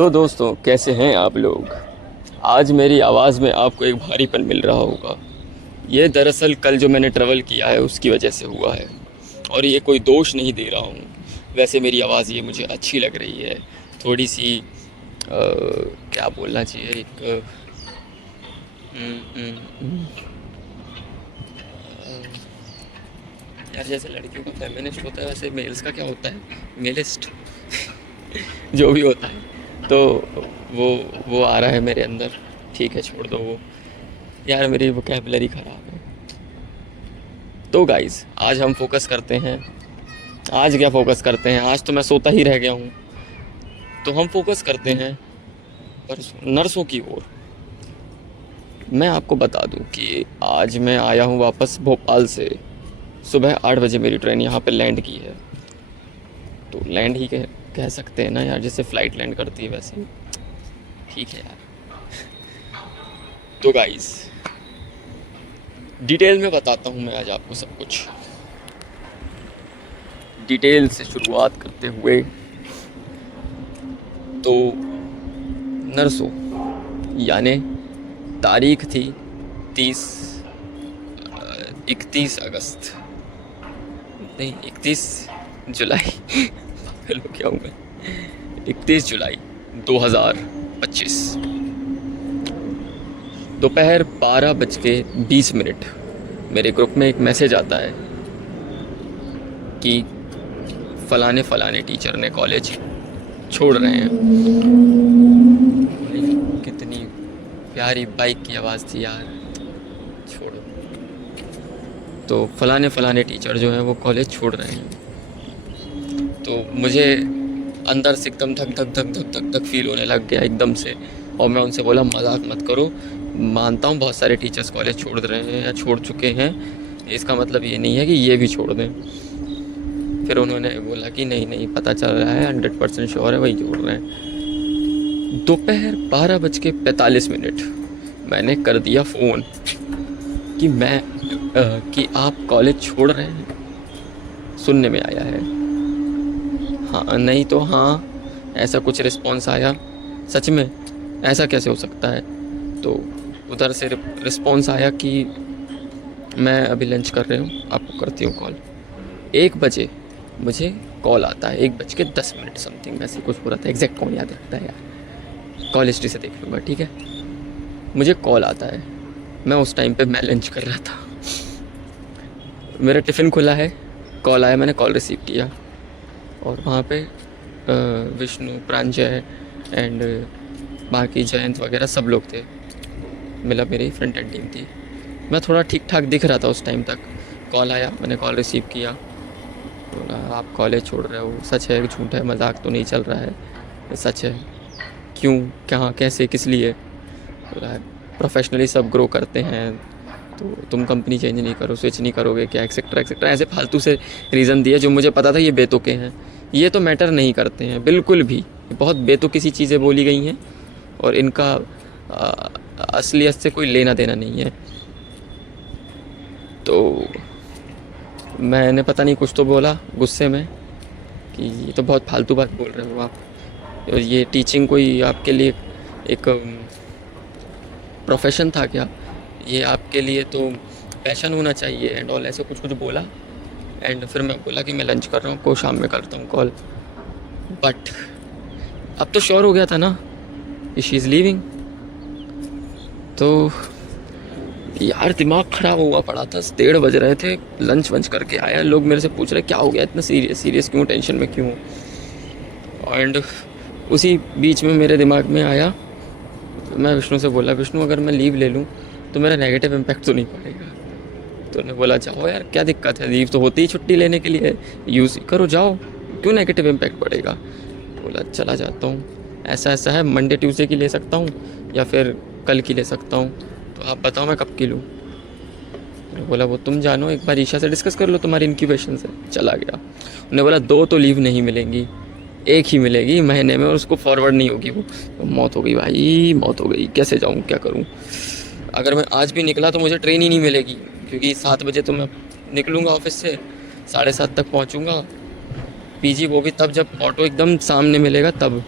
तो दोस्तों, कैसे हैं आप लोग। आज मेरी आवाज़ में आपको एक भारीपन मिल रहा होगा। ये दरअसल कल जो मैंने ट्रैवल किया है उसकी वजह से हुआ है, और ये कोई दोष नहीं दे रहा हूँ। वैसे मेरी आवाज़ ये मुझे अच्छी लग रही है, थोड़ी सी क्या बोलना चाहिए, एक हम्म, हम्म, हम्म, यार जैसे लड़कियों का फेमिनिस्ट होता है वैसे मेल्स का क्या होता है, मेलिस्ट। जो भी होता है, तो वो वो आ रहा है मेरे अंदर। ठीक है, छोड़ दो वो। यार मेरी वोकेबलरी ख़राब है। तो गाइस, आज हम फोकस करते हैं। आज क्या फोकस करते हैं, आज तो मैं सोता ही रह गया हूँ। तो हम फोकस करते हैं पर नर्सों की ओर। मैं आपको बता दूं कि आज मैं आया हूँ वापस भोपाल से। सुबह 8 बजे मेरी ट्रेन यहाँ पे लैंड की है। तो लैंड ही कह सकते हैं ना यार, जैसे फ़्लाइट लैंड करती है वैसे। ठीक है यार। तो गाइस, डिटेल में बताता हूँ मैं आज आपको सब कुछ। डिटेल से शुरुआत करते हुए, तो नरसों यानी तारीख थी 30 31 अगस्त, नहीं 31 जुलाई। पागल हो गया हूँ मैं। 31 जुलाई 2025 दोपहर 12:20 मेरे ग्रुप में एक मैसेज आता है कि फ़लाने फ़लाने टीचर ने कॉलेज छोड़ रहे हैं। भाई, कितनी प्यारी बाइक की आवाज़ थी यार। छोड़ो। तो फ़लाने फ़लाने टीचर जो हैं वो कॉलेज छोड़ रहे हैं। तो मुझे अंदर से एकदम धक धक धक धक धक धक फील होने लग गया एकदम से। और मैं उनसे बोला, मजाक मत करो, मानता हूँ बहुत सारे टीचर्स कॉलेज छोड़ रहे हैं या छोड़ चुके हैं, इसका मतलब ये नहीं है कि ये भी छोड़ दें। फिर उन्होंने बोला कि नहीं नहीं, पता चल रहा है, 100% श्योर है, वही छोड़ रहे हैं। दोपहर 12:45 मैंने कर दिया फ़ोन कि कि आप कॉलेज छोड़ रहे हैं, सुनने में आया है। हाँ नहीं तो हाँ, ऐसा कुछ रिस्पॉन्स आया। सच में ऐसा कैसे हो सकता है। तो उधर से रिस्पॉन्स आया कि मैं अभी लंच कर रही हूँ, आपको करती हूँ कॉल। 1 बजे मुझे कॉल आता है, 1:10 समथिंग ऐसे कुछ हो रहा था। एग्जैक्ट कौन याद रखता है यार, कॉल हिस्ट्री से देख लूँगा, ठीक है। मुझे कॉल आता है, मैं उस टाइम पे मैं लंच कर रहा था। मेरा टिफ़िन खुला है, कॉल आया, मैंने कॉल रिसीव किया। और वहाँ पे विष्णु, प्रांजय एंड बाकी जयंत वगैरह सब लोग थे। मतलब मेरी फ्रंट एंड टीम थी। मैं थोड़ा ठीक ठाक दिख रहा था उस टाइम तक। कॉल आया, मैंने कॉल रिसीव किया। बोला, आप कॉलेज छोड़ रहे हो, सच है कि झूठ है, मजाक तो नहीं चल रहा है, सच है। क्यों, कहाँ, कैसे, किस लिए। बोला, प्रोफेशनली सब ग्रो करते हैं, तो तुम कंपनी चेंज नहीं करो, स्विच नहीं करोगे क्या, एक्सेट्रा एक्सेट्रा, ऐसे फालतू से रीज़न दिए जो मुझे पता था ये बेतुके हैं। ये तो मैटर नहीं करते हैं बिल्कुल भी, बहुत बेतुकी सी चीज़ें बोली गई हैं और इनका असलियत से कोई लेना देना नहीं है। तो मैंने पता नहीं कुछ तो बोला गुस्से में कि ये तो बहुत फालतू बात बोल रहे हो आप, और ये टीचिंग कोई आपके लिए एक प्रोफेशन था क्या, ये आपके लिए तो पैशन होना चाहिए एंड ऑल, ऐसे कुछ कुछ बोला। एंड फिर मैं बोला कि मैं लंच कर रहा हूँ, को शाम में करता हूँ कॉल। बट अब तो श्योर हो गया था ना कि शी इज़ लीविंग। तो यार दिमाग ख़राब हुआ पड़ा था। 1:30 बज रहे थे, लंच वंच करके आया, लोग मेरे से पूछ रहे क्या हो गया, इतना सीरियस क्यों, टेंशन में क्यों। एंड उसी बीच में मेरे दिमाग में आया, मैं विष्णु से बोला, विष्णु अगर मैं लीव ले लूँ तो मेरा नेगेटिव इम्पैक्ट तो नहीं पड़ेगा। तो उन्होंने बोला, जाओ यार, क्या दिक्कत है, लीव तो होती ही छुट्टी लेने के लिए, यूज़ करो, जाओ, क्यों नेगेटिव इम्पैक्ट पड़ेगा। बोला, चला जाता हूँ, ऐसा ऐसा है, मंडे ट्यूसडे की ले सकता हूँ या फिर कल की ले सकता हूँ, तो आप बताओ मैं कब की लूँ। मैंने बोला, वो तुम जानो, एक बार ईशा से डिस्कस कर लो तुम्हारी इनक्यूबेशन से। चला गया। उन्होंने बोला, 2 तो लीव नहीं मिलेंगी, 1 ही मिलेगी महीने में और उसको फॉरवर्ड नहीं होगी वो। तो मौत हो गई भाई, मौत हो गई, कैसे जाऊँ, क्या करूँ। अगर मैं आज भी निकला तो मुझे ट्रेन ही नहीं मिलेगी, क्योंकि 7 बजे तो मैं निकलूँगा ऑफिस से, 7:30 तक पहुँचूँगा पीजी, वो भी तब जब ऑटो एकदम सामने मिलेगा तब।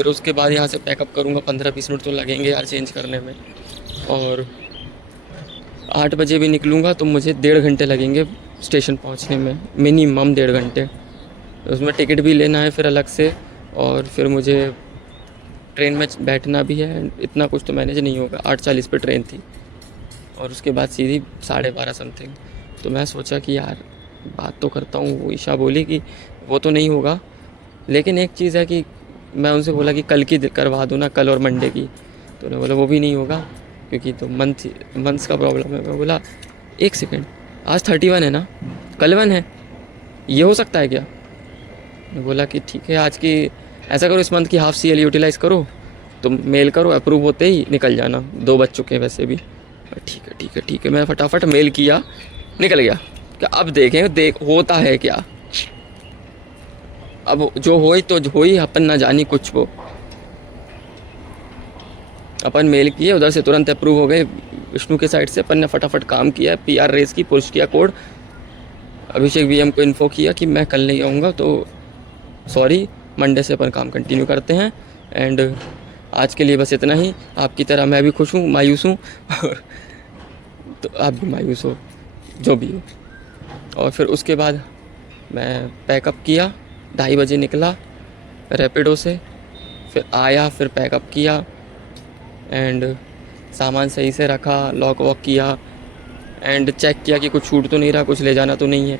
फिर उसके बाद यहाँ से पैकअप करूँगा, 15-20 मिनट तो लगेंगे यार चेंज करने में। और 8 बजे भी निकलूँगा तो मुझे 1.5 घंटे लगेंगे स्टेशन पहुँचने में, मिनिमम 1.5 घंटे। उसमें टिकट भी लेना है फिर अलग से, और फिर मुझे ट्रेन में बैठना भी है। इतना कुछ तो मैनेज नहीं होगा। 8:40 पे ट्रेन थी और उसके बाद सीधी 12:30 समथिंग। तो मैं सोचा कि यार बात तो करता हूँ। वो ईशा बोली कि वो तो नहीं होगा, लेकिन एक चीज़ है कि मैं उनसे बोला कि कल की करवा दो ना, कल और मंडे की। तो उन्होंने बोला वो भी नहीं होगा क्योंकि तो मंथ्स का प्रॉब्लम है। मैं बोला एक सेकेंड, आज 31 है ना, कल 1 है, ये हो सकता है क्या? मैं बोला कि ठीक है, आज की ऐसा करो, इस मंथ की हाफ CL यूटिलाइज़ करो, तुम मेल करो, अप्रूव होते ही निकल जाना, 2 बज चुके हैं वैसे भी। ठीक है ठीक है ठीक है, मैं फटाफट मेल किया, निकल गया। क्या अब देख होता है क्या। अब जो हो ही तो हो ही, अपन ना जानी कुछ। वो अपन मेल किए, उधर से तुरंत अप्रूव हो गए विष्णु के साइड से। अपन ने फटाफट काम किया, PR रेस की, पुश किया कोड। अभिषेक VM को इन्फो किया कि मैं कल नहीं आऊँगा, तो सॉरी, मंडे से अपन काम कंटिन्यू करते हैं। एंड आज के लिए बस इतना ही। आपकी तरह मैं भी खुश हूँ, मायूस हूँ तो आप भी मायूस हो, जो भी हो। और फिर उसके बाद मैं पैकअप किया, 2:30 बजे निकला रैपिडो से, फिर आया, फिर पैकअप किया एंड सामान सही से रखा, लॉक वॉक किया एंड चेक किया कि कुछ छूट तो नहीं रहा, कुछ ले जाना तो नहीं है।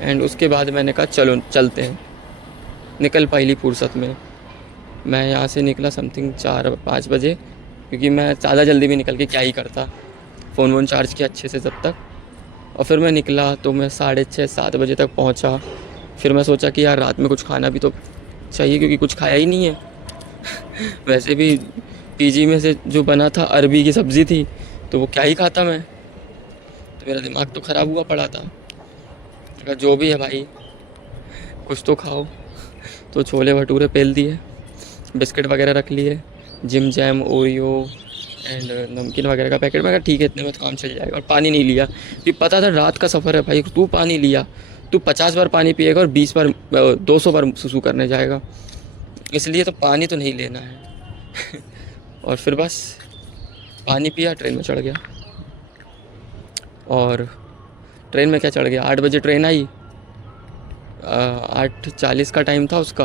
एंड उसके बाद मैंने कहा चलो चलते हैं। निकल पाई ली फुर्सत में। मैं यहाँ से निकला समथिंग 4-5 बजे, क्योंकि मैं ज़्यादा जल्दी भी निकल के क्या ही करता। फ़ोन वोन चार्ज किया अच्छे से तब तक, और फिर मैं निकला तो मैं 6:30-7 बजे तक पहुँचा। फिर मैं सोचा कि यार रात में कुछ खाना भी तो चाहिए, क्योंकि कुछ खाया ही नहीं है वैसे भी PG में से जो बना था अरबी की सब्ज़ी थी, तो वो क्या ही खाता मैं। तो मेरा दिमाग तो ख़राब हुआ पड़ा था। अगर जो भी है भाई, कुछ तो खाओ। तो छोले भटूरे पेल दिए, बिस्किट वगैरह रख लिए, जिम जैम, ओरियो एंड नमकीन वगैरह का पैकेट। मैं कहा ठीक है, इतने में तो काम चल जाएगा। और पानी नहीं लिया, क्योंकि पता था रात का सफ़र है भाई। तू पानी लिया, तू 50 बार पानी पिएगा और 20 बार 200 बार सुसु करने जाएगा, इसलिए तो पानी तो नहीं लेना है और फिर बस पानी पिया, ट्रेन में चढ़ गया। और ट्रेन में क्या चढ़ गया, 8 बजे ट्रेन आई, 8:40 का टाइम था उसका।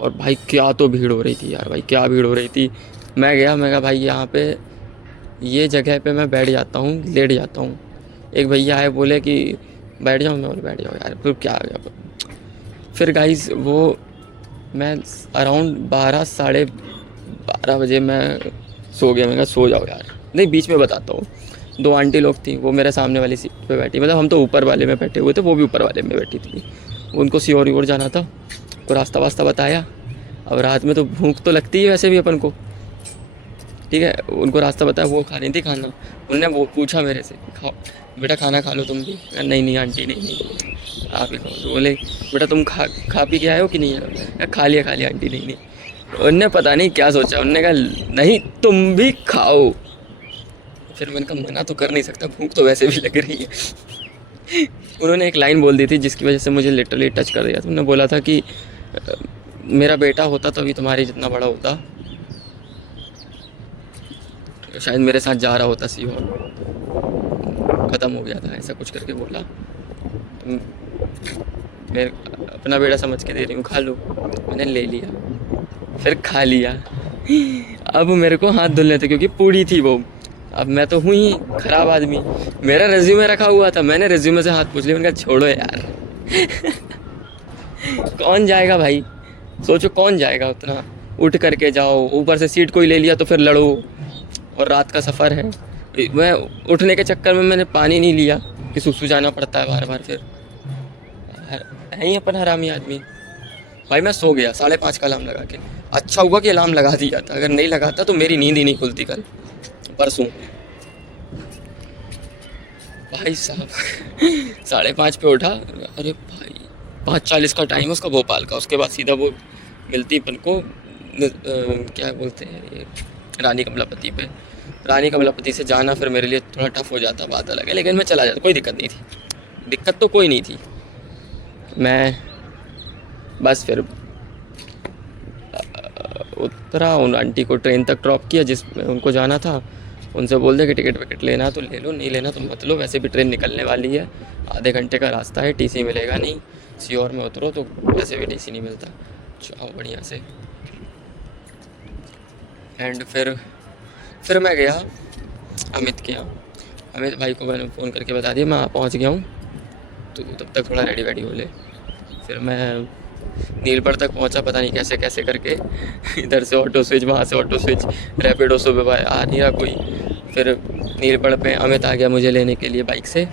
और भाई क्या तो भीड़ हो रही थी यार, भाई क्या भीड़ हो रही थी। मैं कहा भाई यहाँ पे ये जगह पे मैं बैठ जाता हूँ, लेट जाता हूँ। एक भैया आए, बोले कि बैठ जाओ। मैं बोले बैठ जाओ यार, फिर क्या आ गया। फिर गाइस वो मैं अराउंड 12-12:30 बजे मैं सो गया। मैं कहा सो जाओ यार। नहीं, बीच में बताता हूँ। 2 आंटी लोग थी, वो मेरे सामने वाली सीट पे बैठी, मतलब हम तो ऊपर वाले में बैठे हुए थे, वो भी ऊपर वाले में बैठी थी। उनको सियोर व्योर जाना था, तो रास्ता वास्ता बताया। अब रात में तो भूख तो लगती है वैसे भी अपन को, ठीक है। उनको रास्ता बताया, वो खा रही थी खाना। उन्होंने वो पूछा मेरे से, खाओ बेटा, खाना खा लो तुम भी। नहीं नहीं आंटी, नहीं आप ही खाओ। तो बोले बेटा तुम खा पी के आए हो कि नहीं आए? खा लिया आंटी। नहीं, उनने पता नहीं क्या सोचा, उनने कहा नहीं तुम भी खाओ। फिर मैंने कहा मना तो कर नहीं सकता, भूख तो वैसे भी लग रही है उन्होंने एक लाइन बोल दी थी जिसकी वजह से मुझे लिटरली टच कर दिया। उन्होंने बोला था कि मेरा बेटा होता तो अभी तुम्हारी जितना बड़ा होता, शायद मेरे साथ जा रहा होता सीहोर, ख़त्म हो गया था, ऐसा कुछ करके बोला। मैं अपना बेटा समझ के दे रही हूँ, खा लो। मैंने ले लिया, फिर खा लिया। अब मेरे को हाथ धुलने थे क्योंकि पूरी थी वो। अब मैं तो हूँ ही ख़राब आदमी, मेरा रेज्यूमे रखा हुआ था, मैंने रेज्यूमे से हाथ पूछ लिया। मैंने कहा छोड़ो यार कौन जाएगा भाई, सोचो कौन जाएगा उतना। उठ करके जाओ, ऊपर से सीट कोई ले लिया तो फिर लड़ो, और रात का सफ़र है। मैं उठने के चक्कर में मैंने पानी नहीं लिया कि सुसु जाना पड़ता है बार बार। फिर है ही अपन हरामी आदमी। भाई मैं सो गया 5:30 का अलार्म लगा के। अच्छा हुआ कि अलार्म लगा दिया था, अगर नहीं लगाता तो मेरी नींद ही नहीं खुलती कल परसों। भाई साहब 5:30 पे उठा। अरे भाई 5:40 का टाइम है उसका, भोपाल का। उसके बाद सीधा वो मिलती अपन को क्या बोलते हैं ये, रानी कमलापति पे। रानी कमलापति से जाना फिर मेरे लिए थोड़ा टफ हो जाता, बात अलग है, लेकिन मैं चला जाता, कोई दिक्कत नहीं थी। दिक्कत तो कोई नहीं थी। मैं बस फिर उतरा, उन आंटी को ट्रेन तक ड्रॉप किया जिसमें उनको जाना था। उनसे बोल दे कि टिकट विकट लेना है तो ले लो, नहीं लेना तो मत लो, वैसे भी ट्रेन निकलने वाली है, आधे घंटे का रास्ता है, टीसी मिलेगा नहीं, सीहोर में उतरो तो वैसे भी टीसी नहीं मिलता, जाओ बढ़िया से। एंड फिर मैं गया अमित के यहाँ। अमित भाई को मैंने फ़ोन करके बता दिया मैं पहुँच गया हूँ, तो तब तक थोड़ा रेडी वेडी हो ले। फिर मैं नीलपड़ तक पहुंचा, पता नहीं कैसे कैसे करके, इधर से ऑटो स्विच, वहाँ से ऑटो स्विच, रैपिडो सुबह आ नहीं रहा कोई। फिर नीलपड़ पे अमित आ गया मुझे लेने के लिए बाइक से,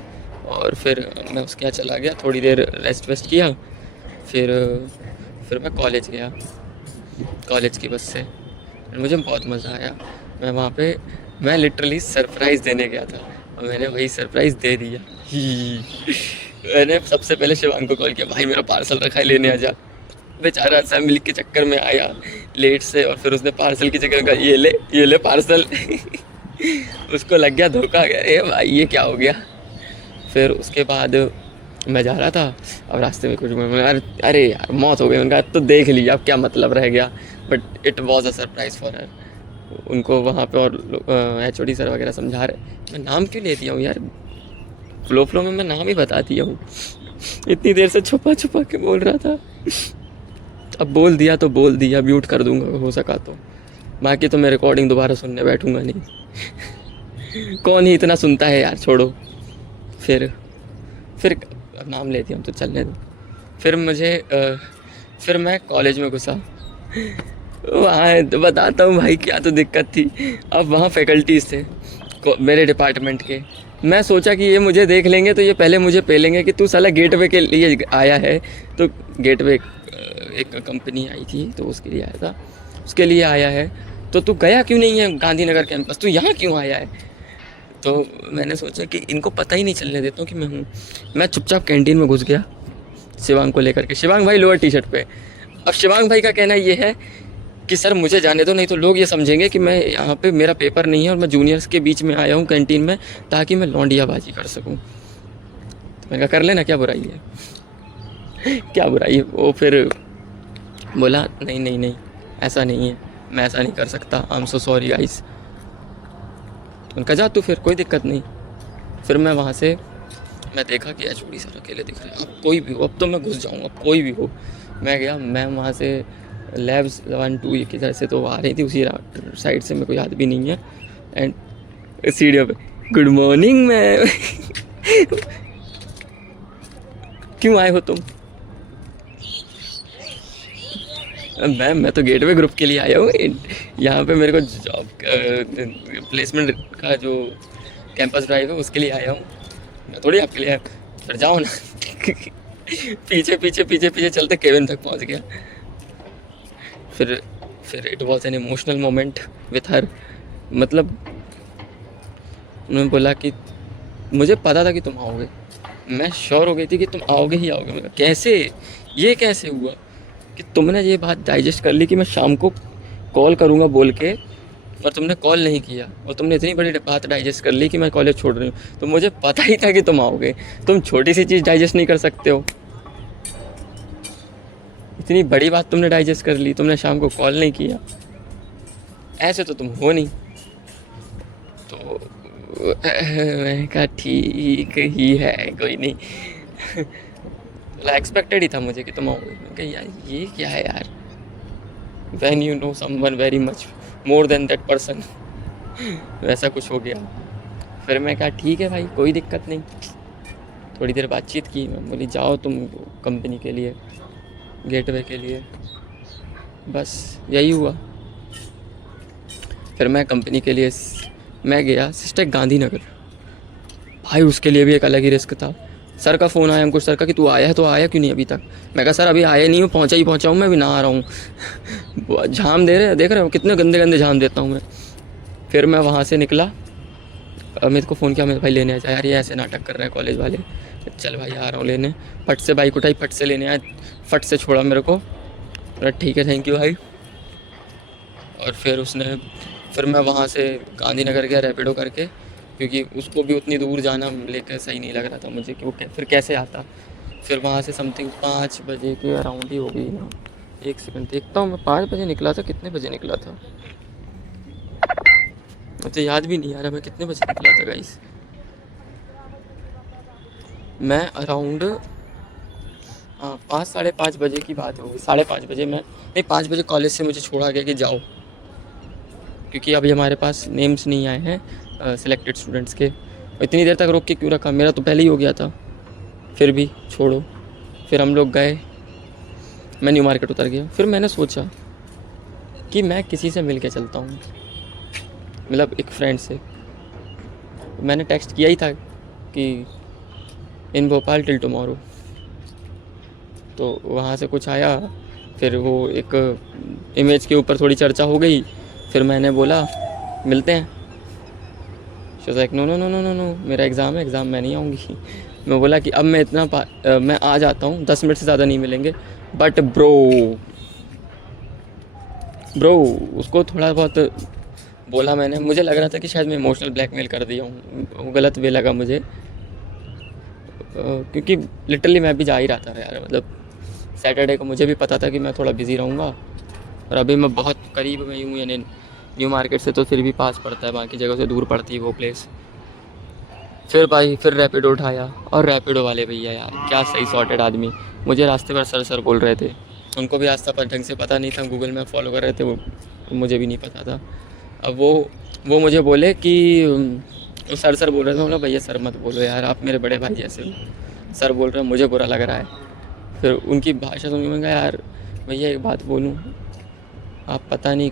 और फिर मैं उसके यहाँ चला गया, थोड़ी देर रेस्ट वेस्ट किया। फिर मैं कॉलेज गया, कॉलेज की बस से। मुझे बहुत मज़ा आया। मैं लिटरली सरप्राइज़ देने गया था और मैंने वही सरप्राइज़ दे दिया। मैंने सबसे पहले शिवांग को कॉल किया, भाई मेरा पार्सल रखा है लेने आ जा। बेचारा असेंबली के चक्कर में आया लेट से, और फिर उसने पार्सल की जगह कहा ये ले पार्सल। उसको लग गया धोखा, अरे भाई ये क्या हो गया। फिर उसके बाद मैं जा रहा था, अब रास्ते में कुछ अरे यार मौत हो गई। उनका तो देख लिया, अब क्या मतलब रह गया। But it was a surprise for her. उनको वहाँ पे और HOD सर वगैरह समझा रहे। मैं नाम क्यों ले दिया हूँ यार, फ्लो में मैं नाम ही बता दिया हूँ। इतनी देर से छुपा के बोल रहा था, अब बोल दिया तो बोल दिया, म्यूट कर दूंगा हो सका तो, बाकी तो मैं रिकॉर्डिंग दोबारा सुनने बैठूंगा नहीं। कौन ही इतना सुनता है यार, छोड़ो। फिर नाम ले दिया तो चलने दो। फिर मैं कॉलेज में घुसा। वहाँ तो बताता हूँ भाई क्या तो दिक्कत थी। अब वहाँ फैकल्टीज़ थे मेरे डिपार्टमेंट के। मैं सोचा कि ये मुझे देख लेंगे तो ये पहले मुझे पेलेंगे कि तू साला गेटवे के लिए आया है। तो गेटवे एक कंपनी आई थी तो उसके लिए आया था, उसके लिए आया है तो तू गया क्यों नहीं है गांधीनगर कैंपस, तू यहाँ क्यों आया है। तो मैंने सोचा कि इनको पता ही नहीं चलने देता हूँ कि मैं हूँ। मैं चुपचाप कैंटीन में घुस गया शिवांग को लेकर के। शिवांग भाई लोअर टी शर्ट पे। अब शिवांग भाई का कहना ये है कि सर मुझे जाने दो, नहीं तो लोग ये समझेंगे कि मैं यहाँ पे मेरा पेपर नहीं है और मैं जूनियर्स के बीच में आया हूँ कैंटीन में ताकि मैं लौंडियाबाजी कर सकूँ। तो मैंने कहा कर लेना, क्या बुराई है, क्या बुराई है। वो फिर बोला नहीं ऐसा नहीं है, मैं ऐसा नहीं कर सकता, I am so sorry guys. तो उनका जा तू, फिर कोई दिक्कत नहीं। फिर मैं वहाँ से मैं देखा कि HOD सर अकेले दिख रहे हैं, अब कोई भी हो, अब तो मैं घुस जाऊँगा, अब कोई भी हो। मैं गया, मैं वहाँ से लैब्स 1 2 की तरह से तो आ रही थी, उसी साइड से मेरे को याद भी नहीं है। एंड सीढ़ियों पे गुड मॉर्निंग मैम। क्यों आए हो तुम? मैम मैं तो गेटवे ग्रुप के लिए आया हूँ, यहाँ पे मेरे को जॉब प्लेसमेंट का जो कैंपस ड्राइव है उसके लिए आया हूँ, मैं थोड़ी आपके लिए आया। फिर जाओ ना। पीछे चलते केबिन तक पहुँच गया। फिर it was an emotional moment with her. मतलब उन्होंने बोला कि मुझे पता था कि तुम आओगे, मैं श्योर हो गई थी कि तुम आओगे ही आओगे। मैं कैसे, ये कैसे हुआ कि तुमने ये बात डाइजेस्ट कर ली कि मैं शाम को कॉल करूँगा बोल के, और तुमने कॉल नहीं किया, और तुमने इतनी बड़ी बात डाइजेस्ट कर ली कि मैं कॉलेज छोड़ रही हूँ। तो मुझे पता ही था कि तुम आओगे, तुम छोटी सी चीज़ डाइजेस्ट नहीं कर सकते हो, इतनी बड़ी बात तुमने डाइजेस्ट कर ली, तुमने शाम को कॉल नहीं किया, ऐसे तो तुम हो नहीं। तो मैंने कहा ठीक ही है, कोई नहीं। एक्सपेक्टेड ही था मुझे कि तुम आओगे। यार ये क्या है यार, when you know someone very much more than that person, वैसा कुछ हो गया। फिर मैं कहा ठीक है भाई, कोई दिक्कत नहीं। थोड़ी देर बातचीत की, मैं बोली जाओ तुम कंपनी के लिए, गेटवे के लिए, बस यही हुआ। फिर मैं कंपनी के लिए मैं गया सिस्टेक गांधीनगर। भाई उसके लिए भी एक अलग ही रिस्क था। सर का फ़ोन आया अंकुश सर का कि तू आया है, तो आया क्यों नहीं अभी तक। मैं कहा सर अभी आया नहीं हूँ, पहुँचा हूँ, मैं अभी ना आ रहा हूँ। झाम दे रहे, देख रहे हो कितने गंदे गंदे झाम देता हूँ मैं। फिर मैं वहाँ से निकला, अमित को फ़ोन किया, अमित भाई लेने आ जाए यार, ये ऐसे नाटक कर रहे हैं कॉलेज वाले। चल भाई आ रहा हूँ लेने। फट से बाइक उठाई, फट से लेने आया, फट से छोड़ा मेरे को। ठीक है थैंक यू भाई। और फिर मैं वहाँ से गांधीनगर गया रैपिडो करके, क्योंकि उसको भी उतनी दूर जाना लेकर सही नहीं लग रहा था मुझे कि वो फिर कैसे आता। फिर वहाँ से समथिंग 5 बजे के अराउंड ही हो गई ना, एक सेकंड देखता हूँ, मैं 5 बजे निकला था, कितने बजे निकला था मुझे याद भी नहीं आ रहा मैं कितने बजे निकला था गाइस। मैं अराउंड 5 साढ़े 5 बजे की बात होगी, 5:30 बजे मैं नहीं 5 बजे कॉलेज से मुझे छोड़ा गया कि जाओ, क्योंकि अभी हमारे पास नेम्स नहीं आए हैं सिलेक्टेड स्टूडेंट्स के। इतनी देर तक रोक के क्यों रखा, मेरा तो पहले ही हो गया था। फिर भी छोड़ो, फिर हम लोग गए, मैं न्यू मार्केट उतर गया। फिर मैंने सोचा कि मैं किसी से मिल के चलता हूँ, मतलब एक फ्रेंड से। मैंने टेक्स्ट किया ही था कि इन भोपाल टिल टुमारो, तो वहाँ से कुछ आया। फिर वो एक इमेज के ऊपर थोड़ी चर्चा हो गई, फिर मैंने बोला मिलते हैं। She was like no no no no no no, मेरा एग्ज़ाम है, एग्ज़ाम मैं नहीं आऊँगी। मैं बोला कि अब मैं मैं आ जाता हूँ, 10 मिनट से ज़्यादा नहीं मिलेंगे। बट ब्रो उसको थोड़ा बहुत बोला मैंने, मुझे लग रहा था कि शायद मैं इमोशनल ब्लैकमेल कर दिया हूँ, वो गलत वे लगा मुझे। क्योंकि लिटरली मैं भी जा ही रहा था यार, मतलब सैटरडे को मुझे भी पता था कि मैं थोड़ा बिज़ी रहूँगा, और अभी मैं बहुत करीब में ही हूँ, यानी न्यू मार्केट से तो फिर भी पास पड़ता है, बाकी जगह से दूर पड़ती है वो प्लेस। फिर रैपिडो उठाया, और रैपिडो वाले भैया यार क्या सही सॉर्टेड आदमी, मुझे रास्ते पर सर सर बोल रहे थे। उनको भी रास्ता पर ढंग से पता नहीं था, गूगल मैप फॉलो कर रहे थे वो, मुझे भी नहीं पता था। अब वो मुझे बोले कि वो सर बोल रहे थे। बोला भैया सर मत बोलो यार, आप मेरे बड़े भाई जैसे हो, सर बोल रहे हैं, मुझे बुरा लग रहा है। फिर उनकी भाषा सुन के मैं कहा यार भैया एक बात बोलूँ, आप पता नहीं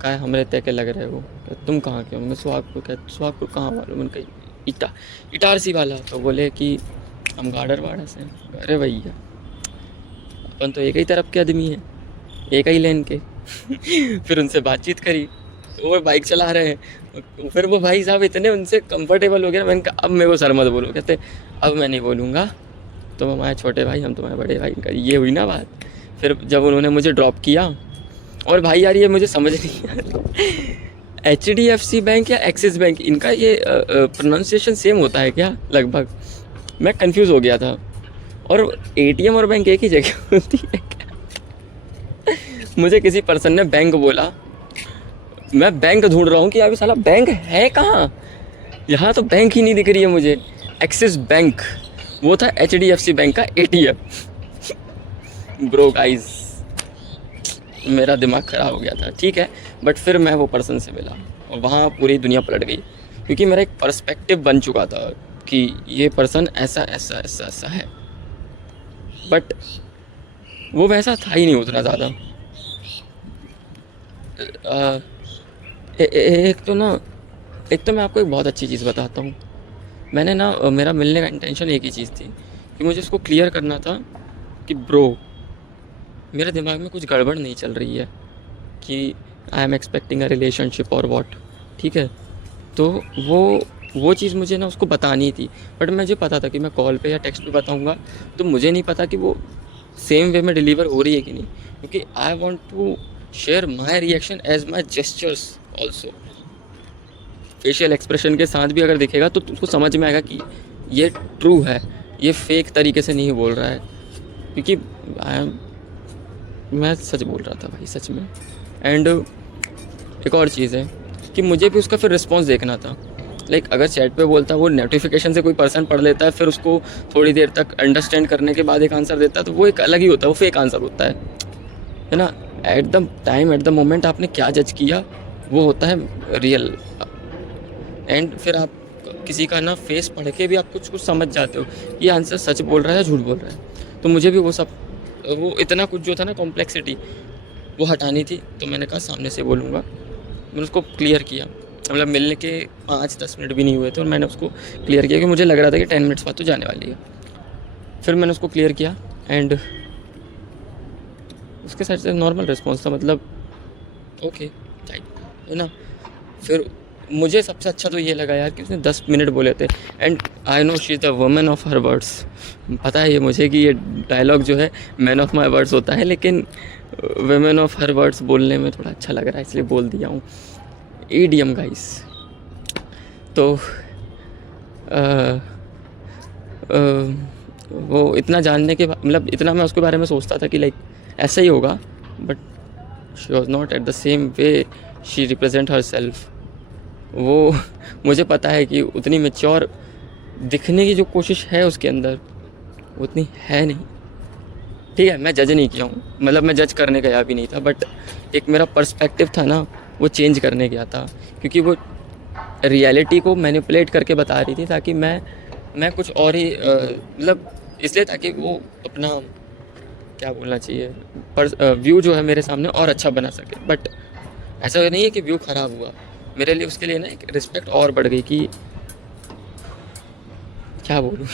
कहाँ हमरे तय के लग रहे हो, तुम कहाँ के हो? मैं सुहागपुर। सुहागपुर कहाँ वालों? मैंने कहा इटारसी वाला। तो बोले कि हम गाडरवाड़ा से हैं। अरे भैया अपन तो एक ही तरफ के आदमी हैं, एक ही लेन के। फिर उनसे बातचीत करी, वो बाइक चला रहे हैं। फिर वो भाई साहब इतने उनसे कंफर्टेबल हो गया, मैंने कहा अब मेरे को सर मत बोलो। कहते अब मैं नहीं बोलूँगा, तुम हमारे छोटे भाई, हम तुम्हारे बड़े भाई। ये हुई ना बात। फिर जब उन्होंने मुझे ड्रॉप किया, और भाई यार ये मुझे समझ नहीं आया, HDFC बैंक या एक्सिस बैंक, इनका ये प्रोनाउंसिएशन सेम होता है क्या लगभग? मैं कंफ्यूज हो गया था। और ATM और बैंक एक ही जगह होती है क्या? मुझे किसी पर्सन ने बैंक बोला, मैं बैंक ढूंढ रहा हूँ कि अभी साला बैंक है कहाँ, यहाँ तो बैंक ही नहीं दिख रही है मुझे। एक्सिस बैंक, वो था HDFC बैंक का ATM। ब्रो गाइस मेरा दिमाग ख़राब हो गया था, ठीक है। बट फिर मैं वो पर्सन से मिला, और वहाँ पूरी दुनिया पलट गई, क्योंकि मेरा एक पर्सपेक्टिव बन चुका था कि ये पर्सन ऐसा ऐसा ऐसा ऐसा है। बट वो वैसा था ही नहीं उतना ज़्यादा। एक तो मैं आपको एक बहुत अच्छी चीज़ बताता हूँ। मैंने ना मेरा मिलने का इंटेंशन एक ही चीज़ थी कि मुझे उसको क्लियर करना था कि ब्रो मेरे दिमाग में कुछ गड़बड़ नहीं चल रही है, कि I am expecting a relationship और वॉट, ठीक है। तो वो चीज़ मुझे ना उसको बतानी थी। बट मुझे पता था कि मैं कॉल पे या टेक्स्ट पे बताऊंगा तो मुझे नहीं पता कि वो सेम वे में डिलीवर हो रही है कि नहीं, क्योंकि I want to share my reaction as my gestures also. Facial expression के साथ भी अगर दिखेगा तो उसको समझ में आएगा कि ये ट्रू है, ये फेक तरीके से नहीं बोल रहा है, क्योंकि मैं सच बोल रहा था भाई, सच में। एंड एक और चीज़ है कि मुझे भी उसका फिर रिस्पॉन्स देखना था। लाइक अगर चैट पे बोलता, वो नोटिफिकेशन से कोई पर्सन पढ़ लेता है, फिर उसको थोड़ी देर तक अंडरस्टैंड करने के बाद एक आंसर देता है, तो वो एक अलग ही होता है, वो फेक आंसर होता है ना। At the time, at the moment आपने क्या जज किया वो होता है रियल। एंड फिर आप किसी का ना फेस पढ़ के भी आप कुछ समझ जाते हो ये आंसर सच बोल रहा है या झूठ बोल रहा है। तो मुझे भी वो इतना कुछ जो था ना कॉम्प्लेक्सिटी, वो हटानी थी। तो मैंने कहा सामने से बोलूँगा। मैंने उसको क्लियर किया, मतलब मिलने के 5-10 मिनट भी नहीं हुए थे, और मैंने उसको क्लियर किया कि मुझे लग रहा था कि 10 मिनट्स बाद तो जाने वाली है। फिर मैंने उसको क्लियर किया, एंड उसके साइड से नॉर्मल रिस्पॉन्स था, मतलब ओके टाइप, है ना। फिर मुझे सबसे अच्छा तो ये लगा यार कि उसने 10 मिनट बोले थे। And I know she is the woman of her words. पता है ये मुझे कि ये डायलॉग जो है मैन ऑफ माई वर्ड्स होता है, लेकिन वुमेन ऑफ हर वर्ड्स बोलने में थोड़ा अच्छा लग रहा है, इसलिए बोल दिया हूँ। EDM guys. तो वो इतना जानने के मतलब इतना मैं उसके बारे में सोचता था कि लाइक ऐसा ही होगा, but she was not at the same way she represent her self. वो मुझे पता है कि उतनी मेच्योर दिखने की जो कोशिश है उसके अंदर उतनी है नहीं। ठीक है, मैं जज नहीं किया हूँ, मतलब मैं जज करने गया भी नहीं था, बट एक मेरा पर्सपेक्टिव था ना, वो चेंज करने गया था, क्योंकि वो रियलिटी को मैनिपुलेट करके बता रही थी, ताकि मैं कुछ और ही मतलब इसलिए ताकि वो अपना क्या बोलना चाहिए पर व्यू जो है मेरे सामने और अच्छा बना सके। बट ऐसा नहीं है कि व्यू ख़राब हुआ मेरे लिए, उसके लिए ना एक रिस्पेक्ट और बढ़ गई कि क्या बोलूँ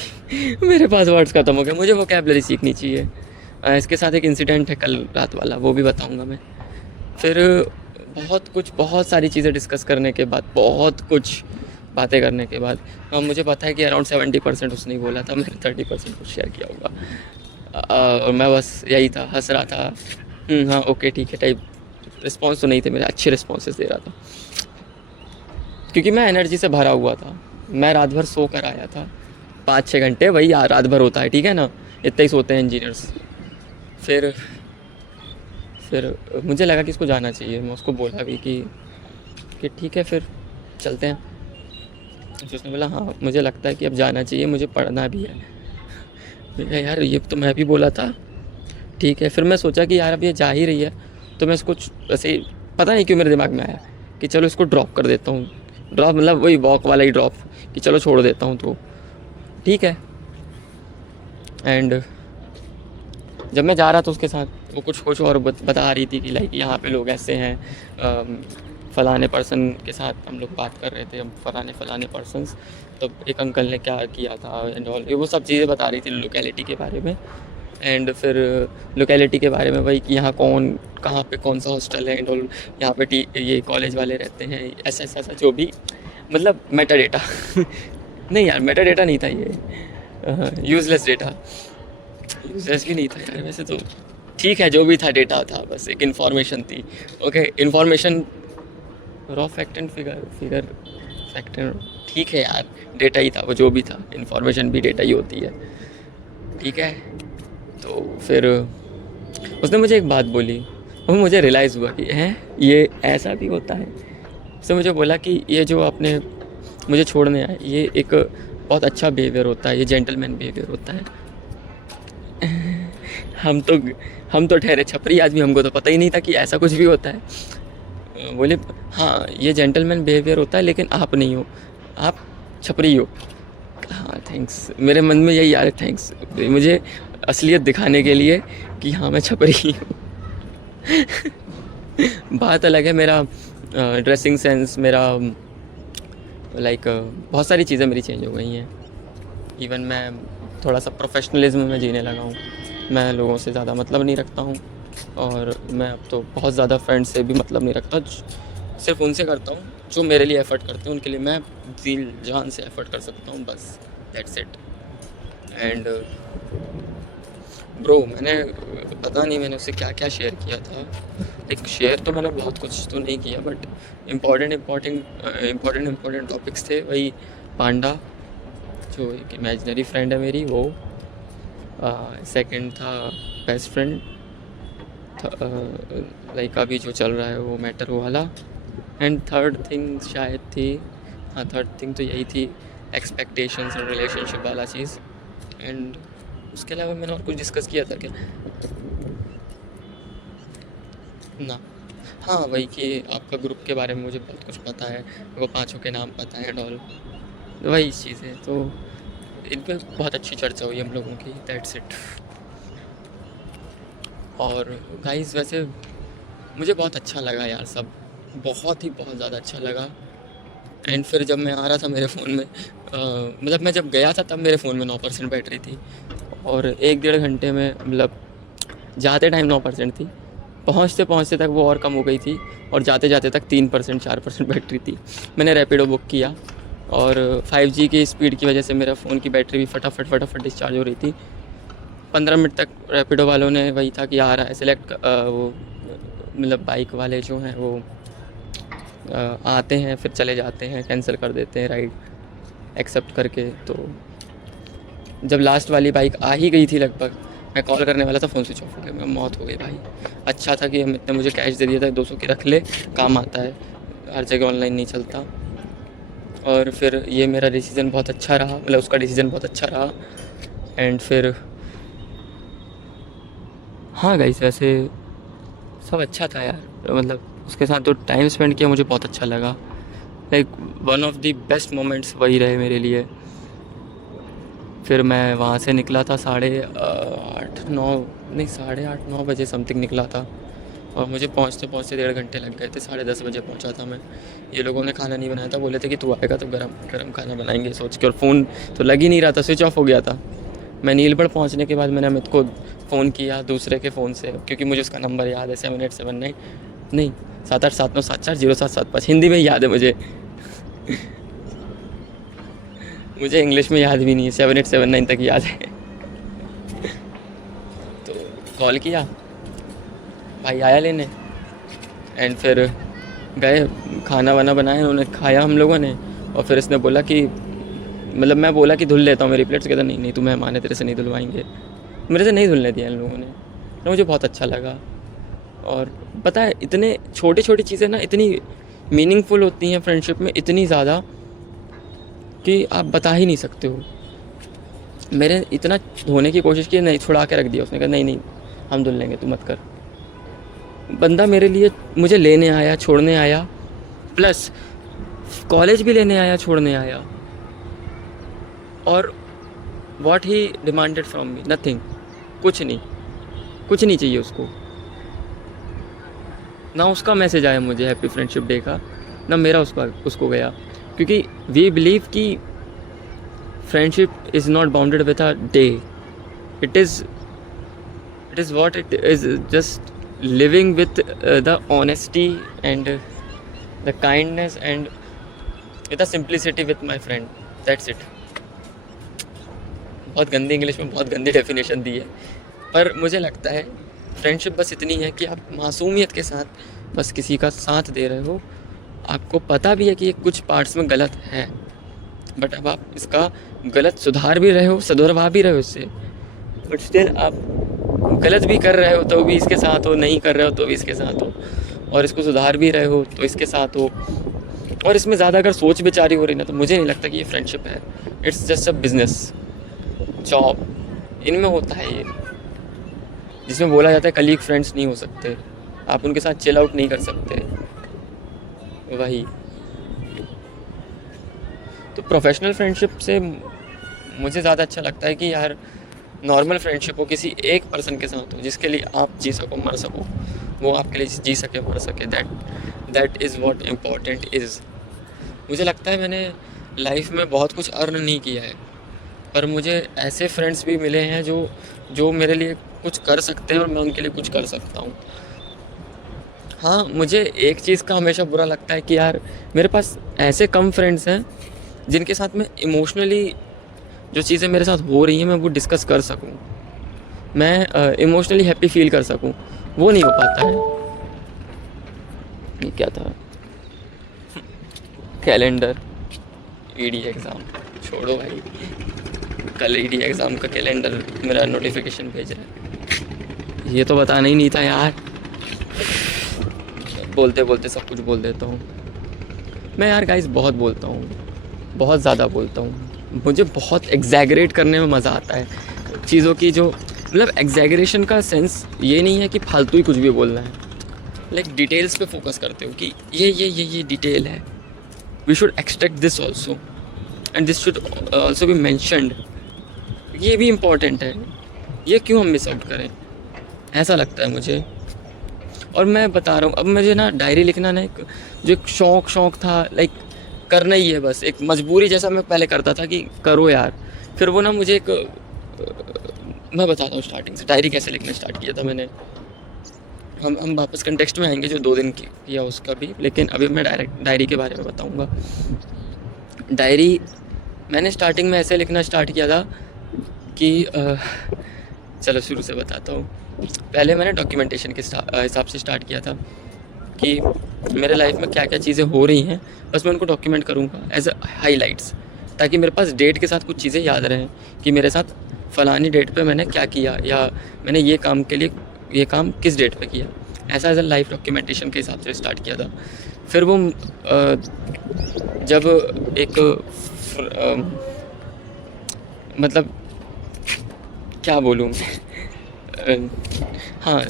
मेरे पास वर्ड्स ख़त्म हो गए, मुझे वोकैबुलरी सीखनी चाहिए। इसके साथ एक इंसिडेंट है कल रात वाला, वो भी बताऊंगा मैं। फिर बहुत सारी चीज़ें डिस्कस करने के बाद, बहुत कुछ बातें करने के बाद, मुझे पता है कि अराउंड 70% उसने ही बोला था, मैंने 30% कुछ शेयर किया होगा। और मैं बस यही था, हंस रहा था, हाँ ओके ठीक है टाइप। रिस्पॉन्स तो नहीं थे मेरे, अच्छे रिस्पॉन्सेस दे रहा था, क्योंकि मैं एनर्जी से भरा हुआ था। मैं रात भर सो कर आया था, 5-6 घंटे, वही रात भर होता है, ठीक है ना, इतना ही सोते हैं इंजीनियर्स। फिर मुझे लगा कि इसको जाना चाहिए, मैं उसको बोला भी कि ठीक है फिर चलते हैं। फिर उसने बोला हाँ मुझे लगता है कि अब जाना चाहिए, मुझे पढ़ना भी है। मैं यार ये तो मैं भी बोला था, ठीक है। फिर मैं सोचा कि यार अब ये जा ही रही है तो मैं इसको ऐसे ही, पता नहीं क्यों मेरे दिमाग में आया कि चलो इसको ड्रॉप कर देता हूँ। ड्रॉप मतलब वही वॉक वाला ही ड्रॉप, कि चलो छोड़ देता हूँ, तो ठीक है। एंड जब मैं जा रहा था उसके साथ, वो कुछ और बता रही थी कि लाइक यहाँ पे लोग ऐसे हैं, फ़लाने पर्सन के साथ हम लोग बात कर रहे थे, हम फ़लाने पर्सन्स, तो एक अंकल ने क्या किया था एंड ऑल, वो सब चीज़ें बता रही थी लोकेलिटी के बारे में। एंड फिर लोकेलिटी के बारे में वही कि यहाँ कहाँ पे कौन सा हॉस्टल है एंड ऑल, यहाँ पे ये कॉलेज वाले रहते हैं, ऐसा जो भी, मतलब मेटा डेटा नहीं यार मेटा डेटा नहीं था ये, यूज़लेस डेटा, यूज़लेस भी नहीं था यार वैसे तो, ठीक है जो भी था डेटा था, बस एक इन्फॉर्मेशन थी। Okay information, raw fact and figure fact and, ठीक है यार डेटा ही था वो, जो भी था, इन्फॉर्मेशन भी डेटा ही होती है, ठीक है। तो फिर उसने मुझे एक बात बोली, और मुझे रियलाइज़ हुआ कि हैं ये ऐसा भी होता है। उसने मुझे बोला कि ये जो आपने मुझे छोड़ने आए, ये एक बहुत अच्छा बिहेवियर होता है, ये जेंटलमैन बिहेवियर होता है। हम तो ठहरे छपरी आदमी, हमको तो पता ही नहीं था कि ऐसा कुछ भी होता है। बोले हाँ ये जेंटलमैन बिहेवियर होता है, लेकिन आप नहीं हो, आप छपरी हो। हाँ थैंक्स, मेरे मन में यही आ रहा, थैंक्स मुझे असलियत दिखाने के लिए कि हाँ मैं छपरी हूँ। बात अलग है, मेरा ड्रेसिंग सेंस, मेरा लाइक बहुत सारी चीज़ें मेरी चेंज हो गई हैं। इवन मैं थोड़ा सा प्रोफेशनलिज्म में जीने लगा हूँ, मैं लोगों से ज़्यादा मतलब नहीं रखता हूँ, और मैं अब तो बहुत ज़्यादा फ्रेंड्स से भी मतलब नहीं रखता, सिर्फ उनसे करता हूँ जो मेरे लिए एफ़र्ट करते हैं, उनके लिए मैं दिल जान से एफ़र्ट कर सकता हूँ, बस दैट्स इट। एंड ब्रो मैंने पता नहीं मैंने उससे क्या क्या शेयर किया था, एक शेयर तो मैंने बहुत कुछ तो नहीं किया, बट इम्पॉर्टेंट टॉपिक्स थे। वही पांडा जो एक इमेजिनरी फ्रेंड है मेरी, वो सेकंड था बेस्ट फ्रेंड, लाइक अभी जो चल रहा है वो मैटर वाला, एंड थर्ड थिंग शायद थी, हाँ थर्ड थिंग तो यही थी, एक्सपेक्टेशंस और रिलेशनशिप वाला चीज़। एंड उसके अलावा मैंने और कुछ डिस्कस किया था क्या ना, हाँ वही कि आपका ग्रुप के बारे में मुझे बहुत कुछ पता है, वो 5 के नाम पता है एंड ऑल, वही चीज़ें, तो इन पर बहुत अच्छी चर्चा हुई हम लोगों की, दैट्स इट। और गाइस वैसे मुझे बहुत अच्छा लगा यार, सब बहुत ज़्यादा अच्छा लगा। एंड फिर जब मैं आ रहा था मेरे फ़ोन में मतलब मैं जब गया था तब मेरे फ़ोन में 9% बैटरी थी, और 1-1.5 घंटे में, मतलब जाते टाइम 9% थी, पहुंचते तक वो और कम हो गई थी, और जाते तक 3% 4% बैटरी थी। मैंने रैपिडो बुक किया, और 5G की स्पीड की वजह से मेरा फ़ोन की बैटरी भी फटाफट डिस्चार्ज हो रही थी। 15 मिनट तक रैपिडो वालों ने वही था कि आ रहा है सेलेक्ट, वो मतलब बाइक वाले जो हैं वो आते हैं फिर चले जाते हैं, कैंसिल कर देते हैं राइड एक्सेप्ट करके। तो जब लास्ट वाली बाइक आ ही गई थी लगभग, मैं कॉल करने वाला था, फ़ोन स्विच ऑफ हो गया, मैं मौत हो गई भाई। अच्छा था कि अमित ने मुझे कैश दे दिया था, 200 की रख ले, काम आता है, हर जगह ऑनलाइन नहीं चलता। और फिर ये मेरा डिसीज़न बहुत अच्छा रहा, मतलब उसका डिसीज़न बहुत अच्छा रहा। एंड फिर हाँ गाइस, वैसे सब अच्छा था यार, मतलब उसके साथ जो टाइम स्पेंड किया मुझे बहुत अच्छा लगा। Like one of the best moments वही रहे मेरे लिए। फिर मैं वहाँ से निकला था 8:30 नहीं 8:30-9 बजे समथिंग निकला था, और मुझे पहुँचते पहुँचते 1.5 घंटे लग गए थे। 10:30 बजे पहुँचा था मैं। ये लोगों ने खाना नहीं बनाया था, बोले थे कि तू आएगा तो गरम गरम खाना बनाएंगे सोच के, और फ़ोन तो लग ही नहीं रहा था, स्विच ऑफ हो गया था। मैं नीलगढ़ पहुँचने के बाद मैंने अमित को फ़ोन किया दूसरे के फ़ोन से, क्योंकि मुझे उसका नंबर याद है, 7879 नहीं 7879740775, हिंदी में याद है मुझे। मुझे इंग्लिश में याद भी नहीं है, 7879 तक याद है। तो कॉल किया, भाई आया लेने, एंड फिर गए, खाना वाना बनाया, उन्होंने खाया हम लोगों ने। और फिर इसने बोला कि, मतलब मैं बोला कि धुल लेता हूँ मेरी प्लेट्स, कहता नहीं नहीं तू मेहमान है, तेरे से नहीं धुलवाएंगे। मेरे से नहीं धुलने दिया इन लोगों ने, तो मुझे बहुत अच्छा लगा। और पता है, इतने छोटी छोटी चीज़ें ना इतनी मीनिंगफुल होती हैं फ्रेंडशिप में, इतनी ज़्यादा कि आप बता ही नहीं सकते हो। मेरे इतना धोने की कोशिश की, नहीं छुड़ा के रख दिया, उसने कहा नहीं नहीं हम धुल लेंगे, तू मत कर। बंदा मेरे लिए, मुझे लेने आया, छोड़ने आया, प्लस कॉलेज भी लेने आया, छोड़ने आया। और what he demanded from me, nothing, कुछ नहीं चाहिए उसको। ना उसका मैसेज आया मुझे हैप्पी फ्रेंडशिप डे का, ना मेरा उसको गया, क्योंकि वी बिलीव कि friendship is not bounded with a day, it is what it is, just living with the honesty and the kindness and with the simplicity with my friend, that's it। बहुत गंदी English में बहुत गंदी definition दी है, पर मुझे लगता है फ्रेंडशिप बस इतनी है कि आप मासूमियत के साथ बस किसी का साथ दे रहे हो। आपको पता भी है कि ये कुछ पार्ट्स में गलत है, बट अब आप इसका गलत सुधार भी रहे हो, सुधरवा भी रहे हो इससे, बट स्टिल आप गलत भी कर रहे हो तो भी इसके साथ हो, नहीं कर रहे हो तो भी इसके साथ हो, और इसको सुधार भी रहे हो तो इसके साथ हो। और इसमें ज़्यादा अगर सोच विचारी हो रही ना, तो मुझे नहीं लगता कि ये फ्रेंडशिप है। It's just a business, job, इनमें होता है ये, जिसमें बोला जाता है कलीग फ्रेंड्स नहीं हो सकते, आप उनके साथ चिल आउट नहीं कर सकते, वही। तो प्रोफेशनल फ्रेंडशिप से मुझे ज़्यादा अच्छा लगता है कि यार नॉर्मल फ्रेंडशिप हो, किसी एक पर्सन के साथ हो जिसके लिए आप जी सको, मर सको, वो आपके लिए जी सके, मर सके, that is what important is. मुझे लगता है मैंने लाइफ में बहुत कुछ अर्न नहीं किया है, पर मुझे ऐसे फ्रेंड्स भी मिले हैं जो मेरे लिए कुछ कर सकते हैं और मैं उनके लिए कुछ कर सकता हूँ। हाँ, मुझे एक चीज़ का हमेशा बुरा लगता है कि यार मेरे पास ऐसे कम फ्रेंड्स हैं जिनके साथ में इमोशनली जो चीज़ें मेरे साथ हो रही हैं मैं वो डिस्कस कर सकूं, मैं इमोशनली हैप्पी फील कर सकूं, वो नहीं हो पाता है। ये क्या था, कैलेंडर, ईडी एग्ज़ाम, छोड़ो भाई, कल ईडी एग्ज़ाम का कैलेंडर मेरा नोटिफिकेशन भेज रहा है, ये तो बताना ही नहीं था यार। बोलते बोलते सब कुछ बोल देता हूँ मैं यार गाइस, बहुत बोलता हूँ, बहुत ज़्यादा बोलता हूँ। मुझे बहुत एग्जैगरेट करने में मज़ा आता है चीज़ों की, जो मतलब एग्जैगरेशन का सेंस ये नहीं है कि फालतू ही कुछ भी बोलना है, लाइक डिटेल्स पे फोकस करते हो कि ये डिटेल है, we should extract this also and this should also be mentioned, ये भी इम्पॉर्टेंट है, ये क्यों हम मिस आउट करें, ऐसा लगता है मुझे। और मैं बता रहा हूँ, अब मुझे ना डायरी लिखना ना एक जो एक शौक़ था, लाइक करना ही है बस, एक मजबूरी जैसा मैं पहले करता था कि करो यार, फिर वो ना मुझे एक मैं बताता हूँ स्टार्टिंग से डायरी कैसे लिखना स्टार्ट किया था मैंने। हम वापस कंटेक्स्ट में आएंगे जो 2 दिन किया उसका भी, लेकिन अभी मैं डायरेक्ट डायरी के बारे में बताऊँगा। डायरी मैंने स्टार्टिंग में ऐसे लिखना स्टार्ट किया था कि चलो शुरू से बताता हूँ। पहले मैंने डॉक्यूमेंटेशन के हिसाब से स्टार्ट किया था कि मेरे लाइफ में क्या क्या चीज़ें हो रही हैं, बस मैं उनको डॉक्यूमेंट करूँगा एज अ हाईलाइट्स, ताकि मेरे पास डेट के साथ कुछ चीज़ें याद रहें कि मेरे साथ फ़लानी डेट पे मैंने क्या किया, या मैंने ये काम के लिए ये काम किस डेट पे किया। ऐसा एज अ लाइफ डॉक्यूमेंटेशन के हिसाब से स्टार्ट किया था। फिर वो जब एक मतलब क्या बोलूँ मैं हाँ,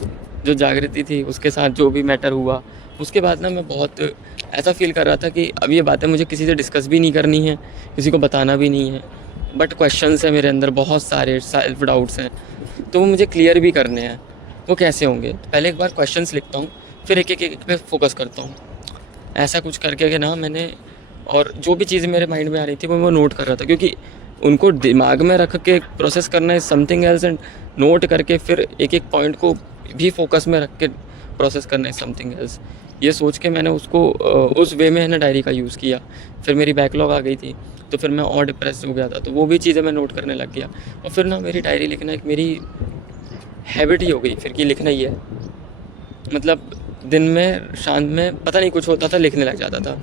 जो जागृति थी उसके साथ जो भी मैटर हुआ, उसके बाद ना मैं बहुत ऐसा फ़ील कर रहा था कि अब ये बातें मुझे किसी से डिस्कस भी नहीं करनी है, किसी को बताना भी नहीं है। बट क्वेश्चंस हैं मेरे अंदर बहुत सारे, सेल्फ डाउट्स हैं, तो वो मुझे क्लियर भी करने हैं। वो कैसे होंगे? तो पहले एक बार क्वेश्चंस लिखता हूँ, फिर एक पे फोकस करता हूँ। ऐसा कुछ करके कि ना मैंने, और जो भी चीज़ें मेरे माइंड में आ रही थी वो नोट कर रहा था, क्योंकि उनको दिमाग में रख के प्रोसेस करना is something else, and note करके फिर एक पॉइंट को भी फोकस में रख के प्रोसेस करना इज़ समथिंग एल्स। ये सोच के मैंने उसको उस वे में है ना डायरी का यूज़ किया। फिर मेरी बैकलॉग आ गई थी, तो फिर मैं और डिप्रेस हो गया था, तो वो भी चीज़ें मैं नोट करने लग गया। और फिर ना मेरी डायरी लिखना एक मेरी हैबिट ही हो गई फिर, कि लिखना ही है। मतलब दिन में शाम में पता नहीं कुछ होता था, लिखने लग जाता था।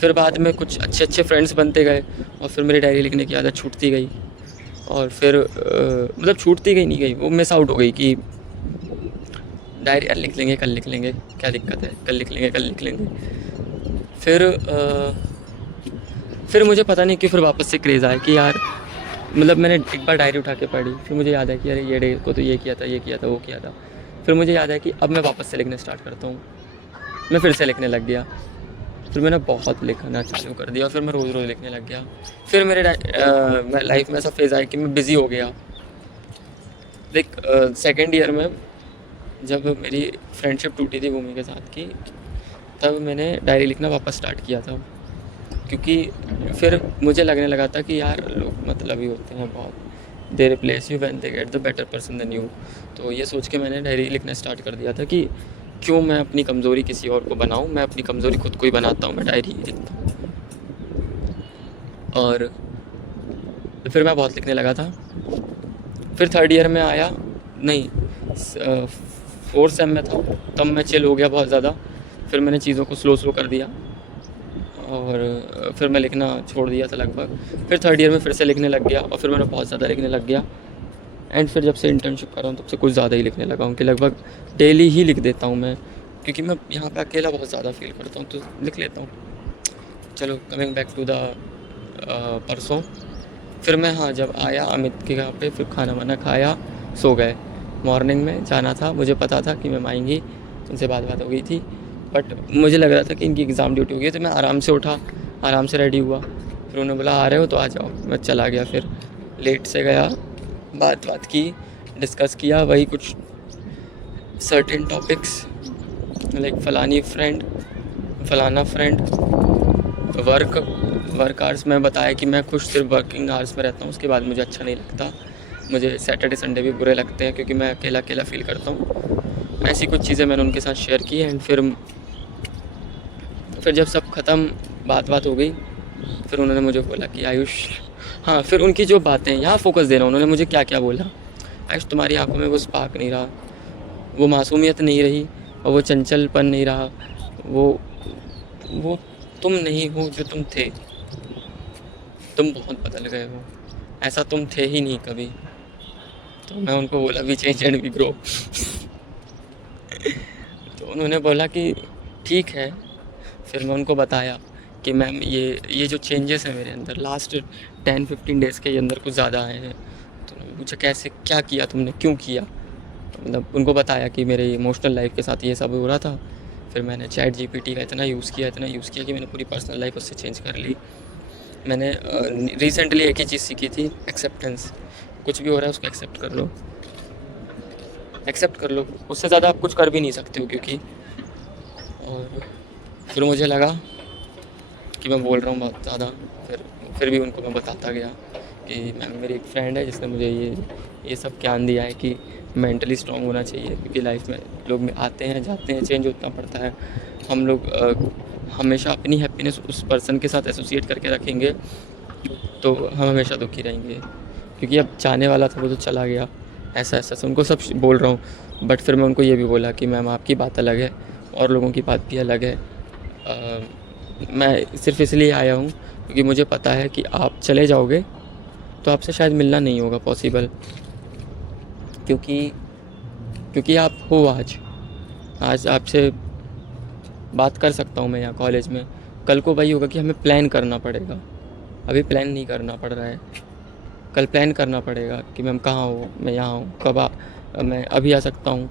फिर बाद में कुछ अच्छे अच्छे फ्रेंड्स बनते गए, और फिर मेरी डायरी लिखने की आदत छूटती गई। और फिर मतलब छूटती गई नहीं गई, वो मिस आउट हो गई कि डायरी यार लिख लेंगे, कल लिख लेंगे, क्या दिक्कत है, कल लिख लेंगे, कल लिख लेंगे। फिर मुझे पता नहीं क्यों फिर वापस से क्रेज़ आया कि यार, मतलब मैंने एक बार डायरी उठा के पढ़ी, फिर मुझे याद है कि अरे ये डे को तो ये किया था, ये किया था, वो किया था। फिर मुझे याद है कि अब मैं वापस से लिखना स्टार्ट करता हूँ। मैं फिर से लिखने लग गया। फिर मैंने बहुत लिखना चालू कर दिया, और फिर मैं रोज़ रोज़ लिखने लग गया। फिर मेरे लाइफ में ऐसा फेज़ आया कि मैं बिज़ी हो गया। लाइक सेकेंड ईयर में जब मेरी फ्रेंडशिप टूटी थी भूमि के साथ की, तब मैंने डायरी लिखना वापस स्टार्ट किया था। क्योंकि फिर मुझे लगने लगा था कि यार लोग मतलबी होते हैं बहुत, they replace you when they get the better person than you. तो ये सोच के मैंने डायरी लिखना स्टार्ट कर दिया था कि क्यों मैं अपनी कमज़ोरी किसी और को बनाऊं, मैं अपनी कमज़ोरी खुद को ही बनाता हूं, मैं डायरी लिखता हूँ। और फिर मैं बहुत लिखने लगा था। फिर थर्ड ईयर में आया, नहीं फोर्थ सेम में था, तब मैं चिल हो गया बहुत ज़्यादा। फिर मैंने चीज़ों को स्लो कर दिया, और फिर मैं लिखना छोड़ दिया था लगभग। फिर थर्ड ईयर में फिर से लिखने लग गया, और फिर मैंने बहुत ज़्यादा लिखने लग गया। एंड फिर जब से इंटर्नशिप कर रहा हूँ तब से कुछ ज़्यादा ही लिखने लगा हूँ, कि लगभग डेली ही लिख देता हूँ मैं, क्योंकि मैं यहाँ पे अकेला बहुत ज़्यादा फील करता हूँ, तो लिख लेता हूँ। चलो कमिंग बैक टू द परसों, फिर मैं हाँ जब आया अमित के यहाँ पे, फिर खाना वाना खाया, सो गए। मॉर्निंग में जाना था, मुझे पता था कि मैम आएंगी, उनसे बात हो गई थी। बट मुझे लग रहा था कि इनकी एग्ज़ाम ड्यूटी हो गई, तो मैं आराम से उठा, आराम से रेडी हुआ। फिर उन्होंने बोला आ रहे हो तो आ जाओ, मैं चला गया। फिर लेट से गया, बात की, डिस्कस किया वही कुछ सर्टेन टॉपिक्स, लाइक फलाना फ्रेंड, वर्क आवर्स में बताया कि मैं खुश सिर्फ वर्किंग आवर्स में रहता हूँ, उसके बाद मुझे अच्छा नहीं लगता। मुझे सैटरडे संडे भी बुरे लगते हैं, क्योंकि मैं अकेला फील करता हूँ। ऐसी कुछ चीज़ें मैंने उनके साथ शेयर की। एंड फिर जब सब ख़त्म, बात हो गई, फिर उन्होंने मुझे बोला कि आयुष, हाँ फिर उनकी जो बातें, यहाँ फोकस दे रहा हूँ, उन्होंने मुझे क्या क्या बोला, आयुष तुम्हारी आंखों में वो स्पार्क नहीं रहा, वो मासूमियत नहीं रही, और वो चंचलपन नहीं रहा, वो तुम नहीं हो जो तुम थे, तुम बहुत बदल गए हो, ऐसा तुम थे ही नहीं कभी। तो मैं उनको बोला we change and we grow. तो उन्होंने बोला कि ठीक है। फिर मैं उनको बताया कि मैम ये जो चेंजेस हैं मेरे अंदर लास्ट 10-15 डेज़ के अंदर कुछ ज़्यादा आए हैं। तो मुझे कैसे, क्या किया तुमने, क्यों किया। मतलब उनको बताया कि मेरे इमोशनल लाइफ के साथ ये सब हो रहा था। फिर मैंने ChatGPT का इतना यूज़ किया कि मैंने पूरी पर्सनल लाइफ उससे चेंज कर ली। मैंने रिसेंटली एक ही चीज़ सीखी थी, एक्सेप्टेंस। कुछ भी हो रहा है उसको एक्सेप्ट कर लो, उससे ज़्यादा आप कुछ कर भी नहीं सकते हो, क्योंकि। और फिर मुझे लगा कि मैं बोल रहा हूँ बहुत ज़्यादा। फिर भी उनको मैं बताता गया कि मैम मेरी एक फ्रेंड है जिसने मुझे ये सब ज्ञान दिया है कि मेंटली स्ट्रॉन्ग होना चाहिए, क्योंकि लाइफ में लोग आते हैं जाते हैं, चेंज होना पड़ता है। हम लोग हमेशा अपनी हैप्पीनेस उस पर्सन के साथ एसोसिएट करके रखेंगे तो हम हमेशा दुखी रहेंगे, क्योंकि अब जाने वाला था वो तो चला गया। ऐसा उनको सब बोल रहा हूँ। बट फिर मैं उनको ये भी बोला कि मैम आपकी बात अलग है और लोगों की बात भी अलग है। मैं सिर्फ इसलिए आया हूँ क्योंकि मुझे पता है कि आप चले जाओगे तो आपसे शायद मिलना नहीं होगा पॉसिबल, क्योंकि क्योंकि आप हो आज आपसे बात कर सकता हूँ मैं यहाँ कॉलेज में। कल को वही होगा कि हमें प्लान करना पड़ेगा, अभी प्लान नहीं करना पड़ रहा है, कल प्लान करना पड़ेगा कि मैं कहाँ हूँ, मैं यहाँ हूँ, मैं अभी आ सकता हूँ,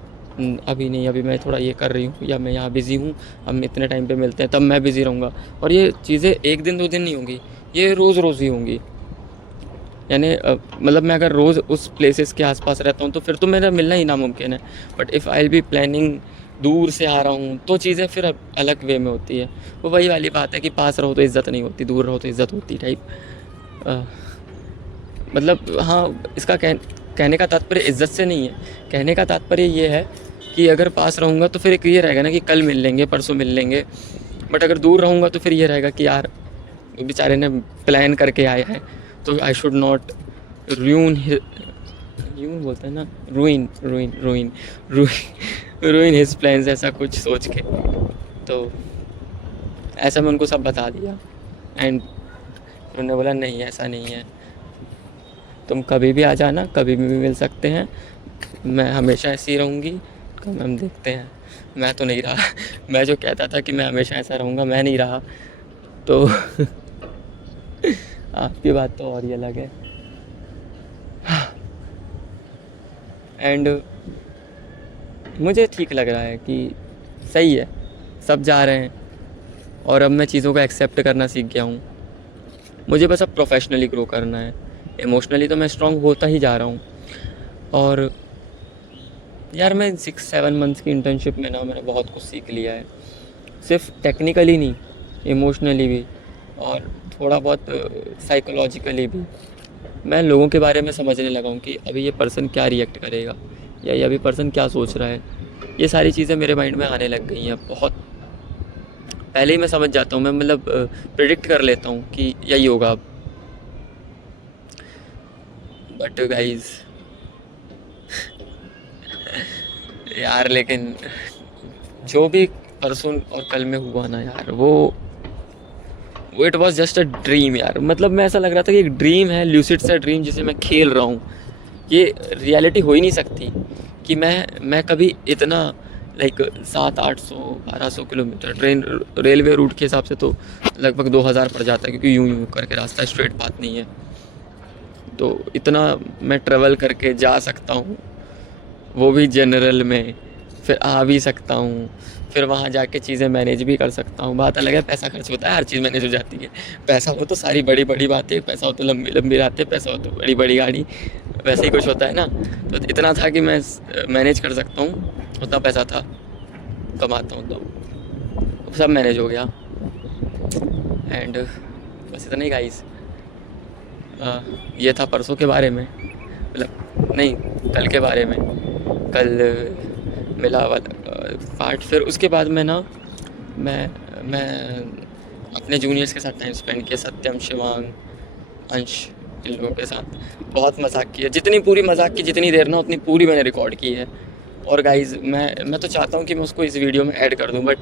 अभी नहीं, अभी मैं थोड़ा ये कर रही हूँ, या मैं यहाँ बिज़ी हूँ, हम इतने टाइम पे मिलते हैं, तब मैं बिज़ी रहूँगा। और ये चीज़ें एक दिन 2 दिन नहीं होंगी, ये रोज़ रोज़ ही होंगी। यानी मतलब मैं अगर रोज़ उस प्लेसेस के आसपास रहता हूँ तो फिर तो मेरा मिलना ही नामुमकिन है। But if I will be planning, दूर से आ रहा हूँ, तो चीज़ें फिर अलग वे में होती है। वो वही वाली बात है कि पास रहो तो इज़्ज़त नहीं होती, दूर रहो तो इज़्ज़त होती टाइप। मतलब हाँ, इसका कहने का तात्पर्य इज़्ज़त से नहीं है, कहने का तात्पर्य ये है कि अगर पास रहूँगा तो फिर एक ये रहेगा ना कि कल मिल लेंगे, परसों मिल लेंगे। बट अगर दूर रहूँगा तो फिर ये रहेगा कि यार बेचारे ने प्लान करके आया है, तो आई शुड नॉट यून बोलते हैं ना, रूइन हिज प्लान्स, ऐसा कुछ सोच के। तो ऐसा मैं उनको सब बता दिया एंड उन्होंने बोला नहीं ऐसा नहीं है, तुम कभी भी आ जाना, कभी भी मिल सकते हैं, मैं हमेशा ऐसी रहूँगी। हम देखते हैं, मैं तो नहीं रहा मैं जो कहता था कि मैं हमेशा ऐसा रहूँगा, मैं नहीं रहा। तो आपकी बात तो और ही अलग है। एंड मुझे ठीक लग रहा है कि सही है, सब जा रहे हैं और अब मैं चीज़ों को एक्सेप्ट करना सीख गया हूँ। मुझे बस अब प्रोफेशनली ग्रो करना है, इमोशनली तो मैं स्ट्रॉन्ग होता ही जा रहा हूँ। और यार मैं 6-7 मंथ्स की इंटर्नशिप में ना मैंने बहुत कुछ सीख लिया है, सिर्फ टेक्निकली नहीं, इमोशनली भी और थोड़ा बहुत साइकोलॉजिकली भी। मैं लोगों के बारे में समझने लगा हूँ कि अभी ये पर्सन क्या रिएक्ट करेगा, या ये अभी पर्सन क्या सोच रहा है। ये सारी चीज़ें मेरे माइंड में आने लग गई हैं, बहुत पहले ही मैं समझ जाता हूँ, मैं मतलब प्रिडिक्ट कर लेता हूँ कि यही होगा अब। बट गाइज यार, लेकिन जो भी परसों और कल में हुआ ना यार, वो it was just a dream यार। मतलब मैं ऐसा लग रहा था कि एक ड्रीम है, ल्यूसिड सा ड्रीम जिसे मैं खेल रहा हूँ। ये रियलिटी हो ही नहीं सकती कि मैं कभी इतना like 700-800-1200 kilometre train railway route के हिसाब से तो लगभग 2000 पड़ जाता है, क्योंकि यूं करके रास्ता स्ट्रेट पाथ नहीं है। तो इतना मैं ट्रेवल करके जा सकता हूँ, वो भी जनरल में, फिर आ भी सकता हूँ, फिर वहाँ जाके चीज़ें मैनेज भी कर सकता हूँ। बात अलग है, पैसा खर्च होता है, हर चीज़ मैनेज हो जाती है। पैसा हो तो सारी बड़ी बड़ी बातें, पैसा हो तो लंबी लंबी रातें, पैसा हो तो बड़ी बड़ी गाड़ी, वैसे ही कुछ होता है ना। तो इतना था कि मैं मैनेज कर सकता हूँ, उतना पैसा था, कमाता हूँ तो सब मैनेज हो गया। एंड बस इतना ही गाइस। ये था परसों के बारे में, मतलब नहीं, कल के बारे में। कल मिला वाला पार्ट, फिर उसके बाद मैं अपने जूनियर्स के साथ टाइम स्पेंड किया, सत्यम, शिवांग, अंश, इन लोगों के साथ बहुत मजाक किया। जितनी पूरी मजाक की जितनी देर ना, उतनी पूरी मैंने रिकॉर्ड की है। और गाइज़ मैं तो चाहता हूँ कि मैं उसको इस वीडियो में ऐड कर दूँ, बट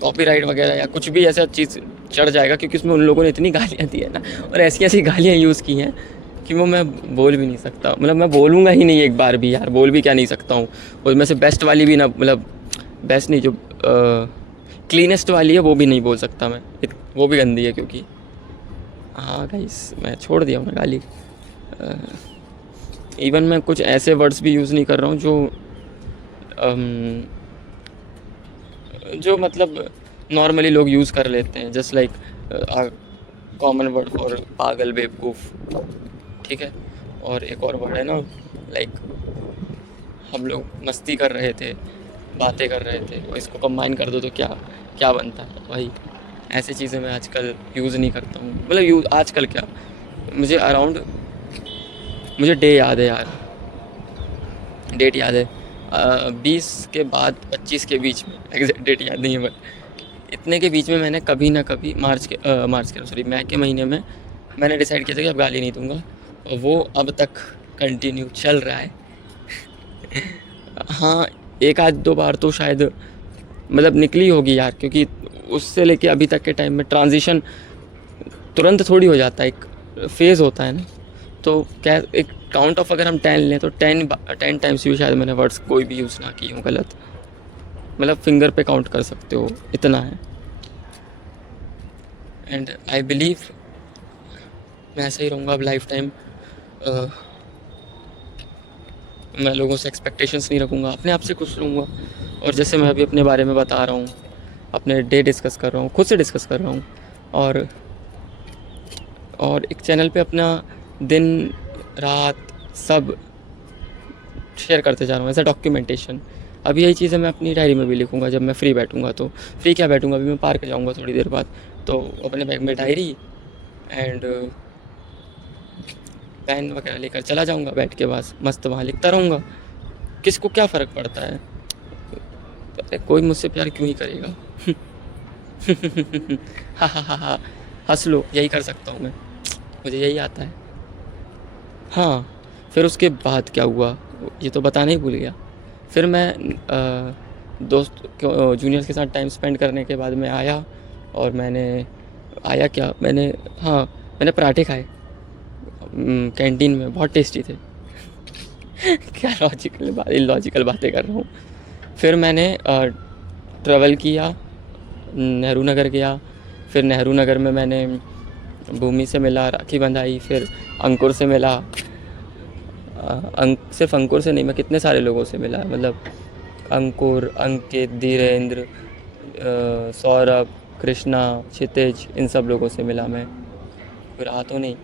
कॉपीराइट वगैरह या कुछ भी ऐसा चीज़ चढ़ जाएगा, क्योंकि उसमें उन लोगों ने इतनी गालियाँ दी है ना, और ऐसी ऐसी गालियाँ यूज़ की हैं कि वो मैं बोल भी नहीं सकता। मतलब मैं बोलूँगा ही नहीं एक बार भी यार, बोल भी क्या नहीं सकता हूँ। उसमें से बेस्ट वाली भी ना, मतलब बेस्ट नहीं, जो क्लीनेस्ट वाली है वो भी नहीं बोल सकता मैं, वो भी गंदी है। क्योंकि हाँ गाइस, मैं छोड़ दिया हूँ ना गाली। इवन मैं कुछ ऐसे वर्ड्स भी यूज़ नहीं कर रहा हूँ जो मतलब नॉर्मली लोग यूज़ कर लेते हैं, just like common word for पागल, बेवकूफ़, ठीक है। और एक और वर्ड है ना, लाइक हम लोग मस्ती कर रहे थे, बातें कर रहे थे, और इसको कंबाइन कर दो तो क्या क्या बनता है भाई। ऐसी चीज़ें मैं आजकल यूज़ नहीं करता हूँ। मतलब आजकल क्या, मुझे डे याद है यार, डेट याद है, 20 के बाद 25 के बीच में, एग्जैक्ट डेट याद नहीं है, बट इतने के बीच में मैंने कभी ना कभी मई के महीने में मैंने डिसाइड किया था कि अब गाली नहीं दूंगा, और वो अब तक कंटिन्यू चल रहा है। हाँ, एक आध दो बार तो शायद मतलब निकली होगी यार, क्योंकि उससे लेके अभी तक के टाइम में ट्रांजिशन तुरंत थोड़ी हो जाता है, एक फेज़ होता है ना, तो क्या एक काउंट ऑफ अगर हम 10 लें तो 10 टाइम्स भी शायद मैंने वर्ड्स कोई भी यूज़ ना की हूँ गलत, मतलब फिंगर पे काउंट कर सकते हो, इतना है। एंड आई बिलीव मैं ऐसे ही रहूँगा अब लाइफ टाइम। मैं लोगों से एक्सपेक्टेशंस नहीं रखूँगा, अपने आप से खुश रहूँगा। और जैसे मैं अभी अपने बारे में बता रहा हूँ, अपने डे डिस्कस कर रहा हूँ, खुद से डिस्कस कर रहा हूँ, और एक चैनल पे अपना दिन रात सब शेयर करते जा रहा हूँ एज अ डॉक्यूमेंटेशन। अब यही चीज़ें मैं अपनी डायरी में भी लिखूँगा जब मैं फ्री बैठूँगा। तो फ्री क्या बैठूँगा, अभी मैं पार्क जाऊँगा थोड़ी देर बाद, तो अपने बैग में डायरी एंड पेन वगैरह लेकर चला जाऊँगा, बैठ के बस मस्त वहाँ लिखता रहूँगा। किसको क्या फ़र्क पड़ता है, अरे कोई मुझसे प्यार क्यों ही करेगा। हा हा हा हा, हंस लो, यही कर सकता हूँ मैं, मुझे यही आता है। हाँ, फिर उसके बाद क्या हुआ ये तो बताना ही भूल गया। फिर मैं दोस्त जूनियर्स के साथ टाइम स्पेंड करने के बाद मैं आया, और मैंने हाँ, मैंने पराठे खाए कैंटीन में, बहुत टेस्टी थे। क्या इलॉजिकल बातें कर रहा हूँ। फिर मैंने ट्रैवल किया, नेहरू नगर गया। फिर नेहरू नगर में मैंने भूमि से मिला, राखी बंधाई। फिर अंकुर से मिला, सिर्फ अंकुर से नहीं, मैं कितने सारे लोगों से मिला, मतलब अंकुर, अंकित, धीरेन्द्र, सौरभ, कृष्णा, क्षितिज, इन सब लोगों से मिला मैं। कोई रहा तो नहीं,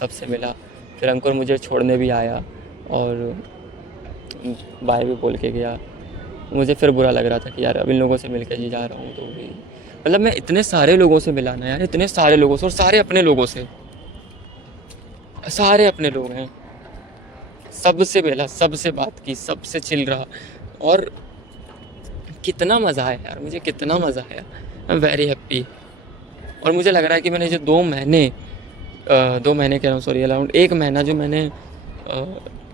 सबसे मिला। फिर अंकुर मुझे छोड़ने भी आया और बाय भी बोल के गया। मुझे फिर बुरा लग रहा था कि यार अब इन लोगों से मिल के जी जा रहा हूँ, तो भी मतलब मैं इतने सारे लोगों से मिला ना यार, इतने सारे लोगों से, और सारे अपने लोगों से, सारे अपने लोग हैं। सबसे मिला, सबसे बात की, सबसे चिल रहा, और कितना मज़ा आया यार, मुझे कितना मज़ा आया। I am very happy. और मुझे लग रहा है कि मैंने जो 2 महीने कह रहा हूँ, सॉरी, अराउंड 1 महीना जो मैंने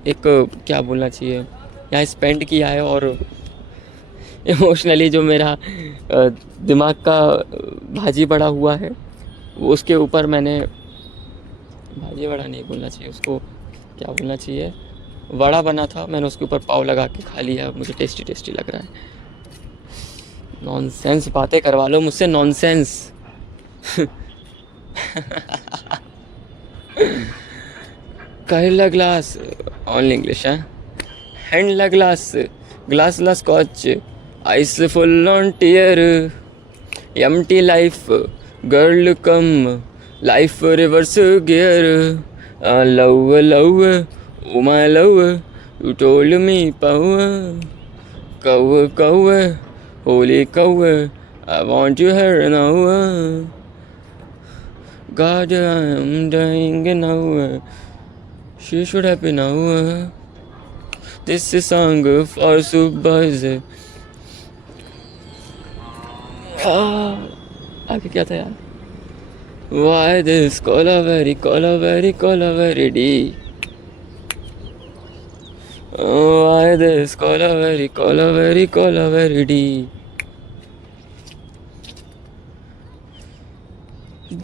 एक क्या बोलना चाहिए यहाँ स्पेंड किया है, और इमोशनली जो मेरा दिमाग का भाजी बड़ा हुआ है, वो उसके ऊपर मैंने, भाजी बड़ा नहीं बोलना चाहिए उसको, क्या बोलना चाहिए, वड़ा बना था, मैंने उसके ऊपर पाव लगा के खा लिया। मुझे टेस्टी टेस्टी लग रहा है। नॉनसेंस बातें करवा लो मुझसे, नॉनसेंस। कहला ग्लास, ऑनली इंग्लिश है। हैंडला ग्लास, ग्लास ला scotch, ice full on tear, empty life, girl come, life reverse gear, love love, oh my love, you told me कौ, holy cow, I want you here now. God, I am dying now. She should have been now. This is song for Subhas. आगे क्या था यार? Why this colaveri D? Why this colaveri D?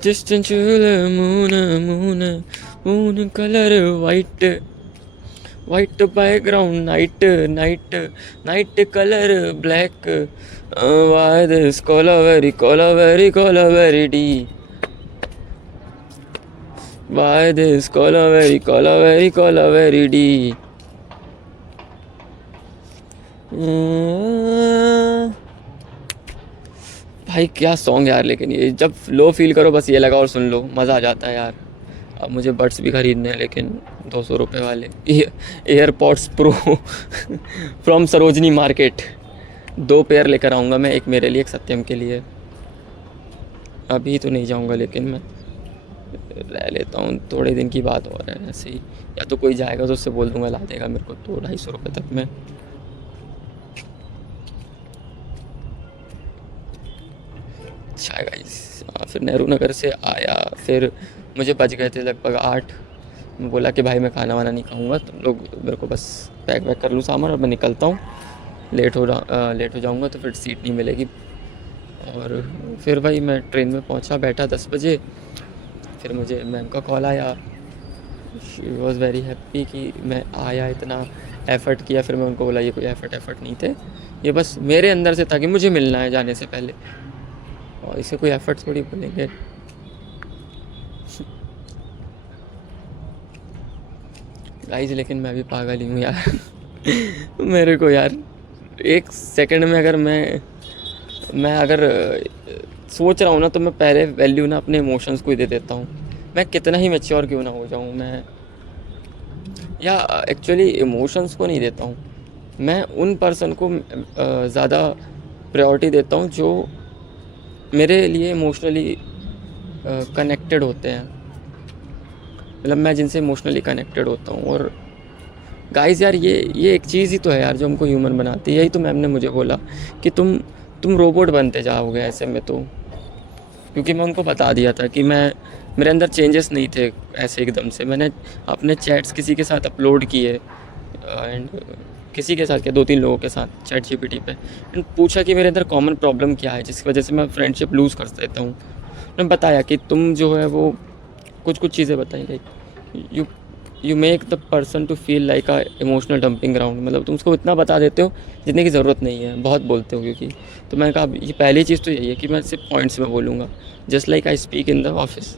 Distant moon color white background, night color black. Why this colaveri D? Why this colaveri D? भाई क्या song यार, लेकिन ये जब लो फील करो बस ये लगा और सुन लो, मज़ा आ जाता है यार। अब मुझे बड्स भी ख़रीदने हैं, लेकिन 200 रुपये वाले AirPods pro from Sarojini market. 2 pair लेकर आऊँगा मैं, एक मेरे लिए, एक सत्यम के लिए। अभी तो नहीं जाऊँगा, लेकिन मैं रह लेता हूँ, थोड़े दिन की बात हो रहा है ऐसे ही। या तो कोई जाएगा तो उससे बोल दूँगा ला देगा मेरे को 200-250 रुपये तक में। अच्छा गाइस, फिर नेहरू नगर से आया, फिर मुझे बज गए थे लगभग 8। मैं बोला कि भाई मैं खाना वाना नहीं खाऊंगा, तुम लोग मेरे को बस पैक वैक कर लूँ सामान और मैं निकलता हूँ, लेट हो जाऊंगा तो फिर सीट नहीं मिलेगी। और फिर भाई मैं ट्रेन में पहुंचा, बैठा 10 बजे। फिर मुझे मैम का कॉल आया शी वॉज़ वेरी हैप्पी कि मैं आया, इतना एफ़र्ट किया। फिर मैं उनको बोला ये कोई एफ़र्ट नहीं थे, ये बस मेरे अंदर से था कि मुझे मिलना है जाने से पहले, और इसे कोई एफ़र्ट थोड़ी बोलेंगे। गाइस लेकिन मैं भी पागल ही हूँ यार। मेरे को यार एक सेकंड में अगर मैं अगर सोच रहा हूँ ना, तो मैं पहले वैल्यू ना अपने इमोशंस को ही दे देता हूँ। मैं कितना ही मैच्योर क्यों ना हो जाऊँ, मैं या एक्चुअली इमोशंस को नहीं देता हूँ, मैं उन पर्सन को ज़्यादा प्रायोरिटी देता हूँ जो मेरे लिए इमोशनली कनेक्टेड होते हैं। मतलब मैं जिनसे इमोशनली कनेक्टेड होता हूँ। और गाइस यार ये एक चीज़ ही तो है यार जो हमको ह्यूमन बनाती है। यही तो मैम ने मुझे बोला कि तुम रोबोट बनते जाओगे ऐसे में, तो क्योंकि मैं उनको बता दिया था कि मेरे अंदर चेंजेस नहीं थे ऐसे एकदम से। मैंने अपने चैट्स किसी के साथ अपलोड किए, एंड किसी के साथ क्या, 2-3 लोगों के साथ चैट जीपीटी पे, एंड पूछा कि मेरे अंदर कॉमन प्रॉब्लम क्या है जिसकी वजह से मैं फ्रेंडशिप लूज़ कर देता हूँ। मैंने बताया कि तुम जो है वो कुछ चीज़ें बताई, like you make the person to feel like a emotional dumping ground. मतलब तुम उसको इतना बता देते हो जितने की ज़रूरत नहीं है, बहुत बोलते हो क्योंकि। तो मैंने कहा ये पहली चीज़ तो यही है कि मैं सिर्फ पॉइंट्स में बोलूँगा, just like I speak in the office.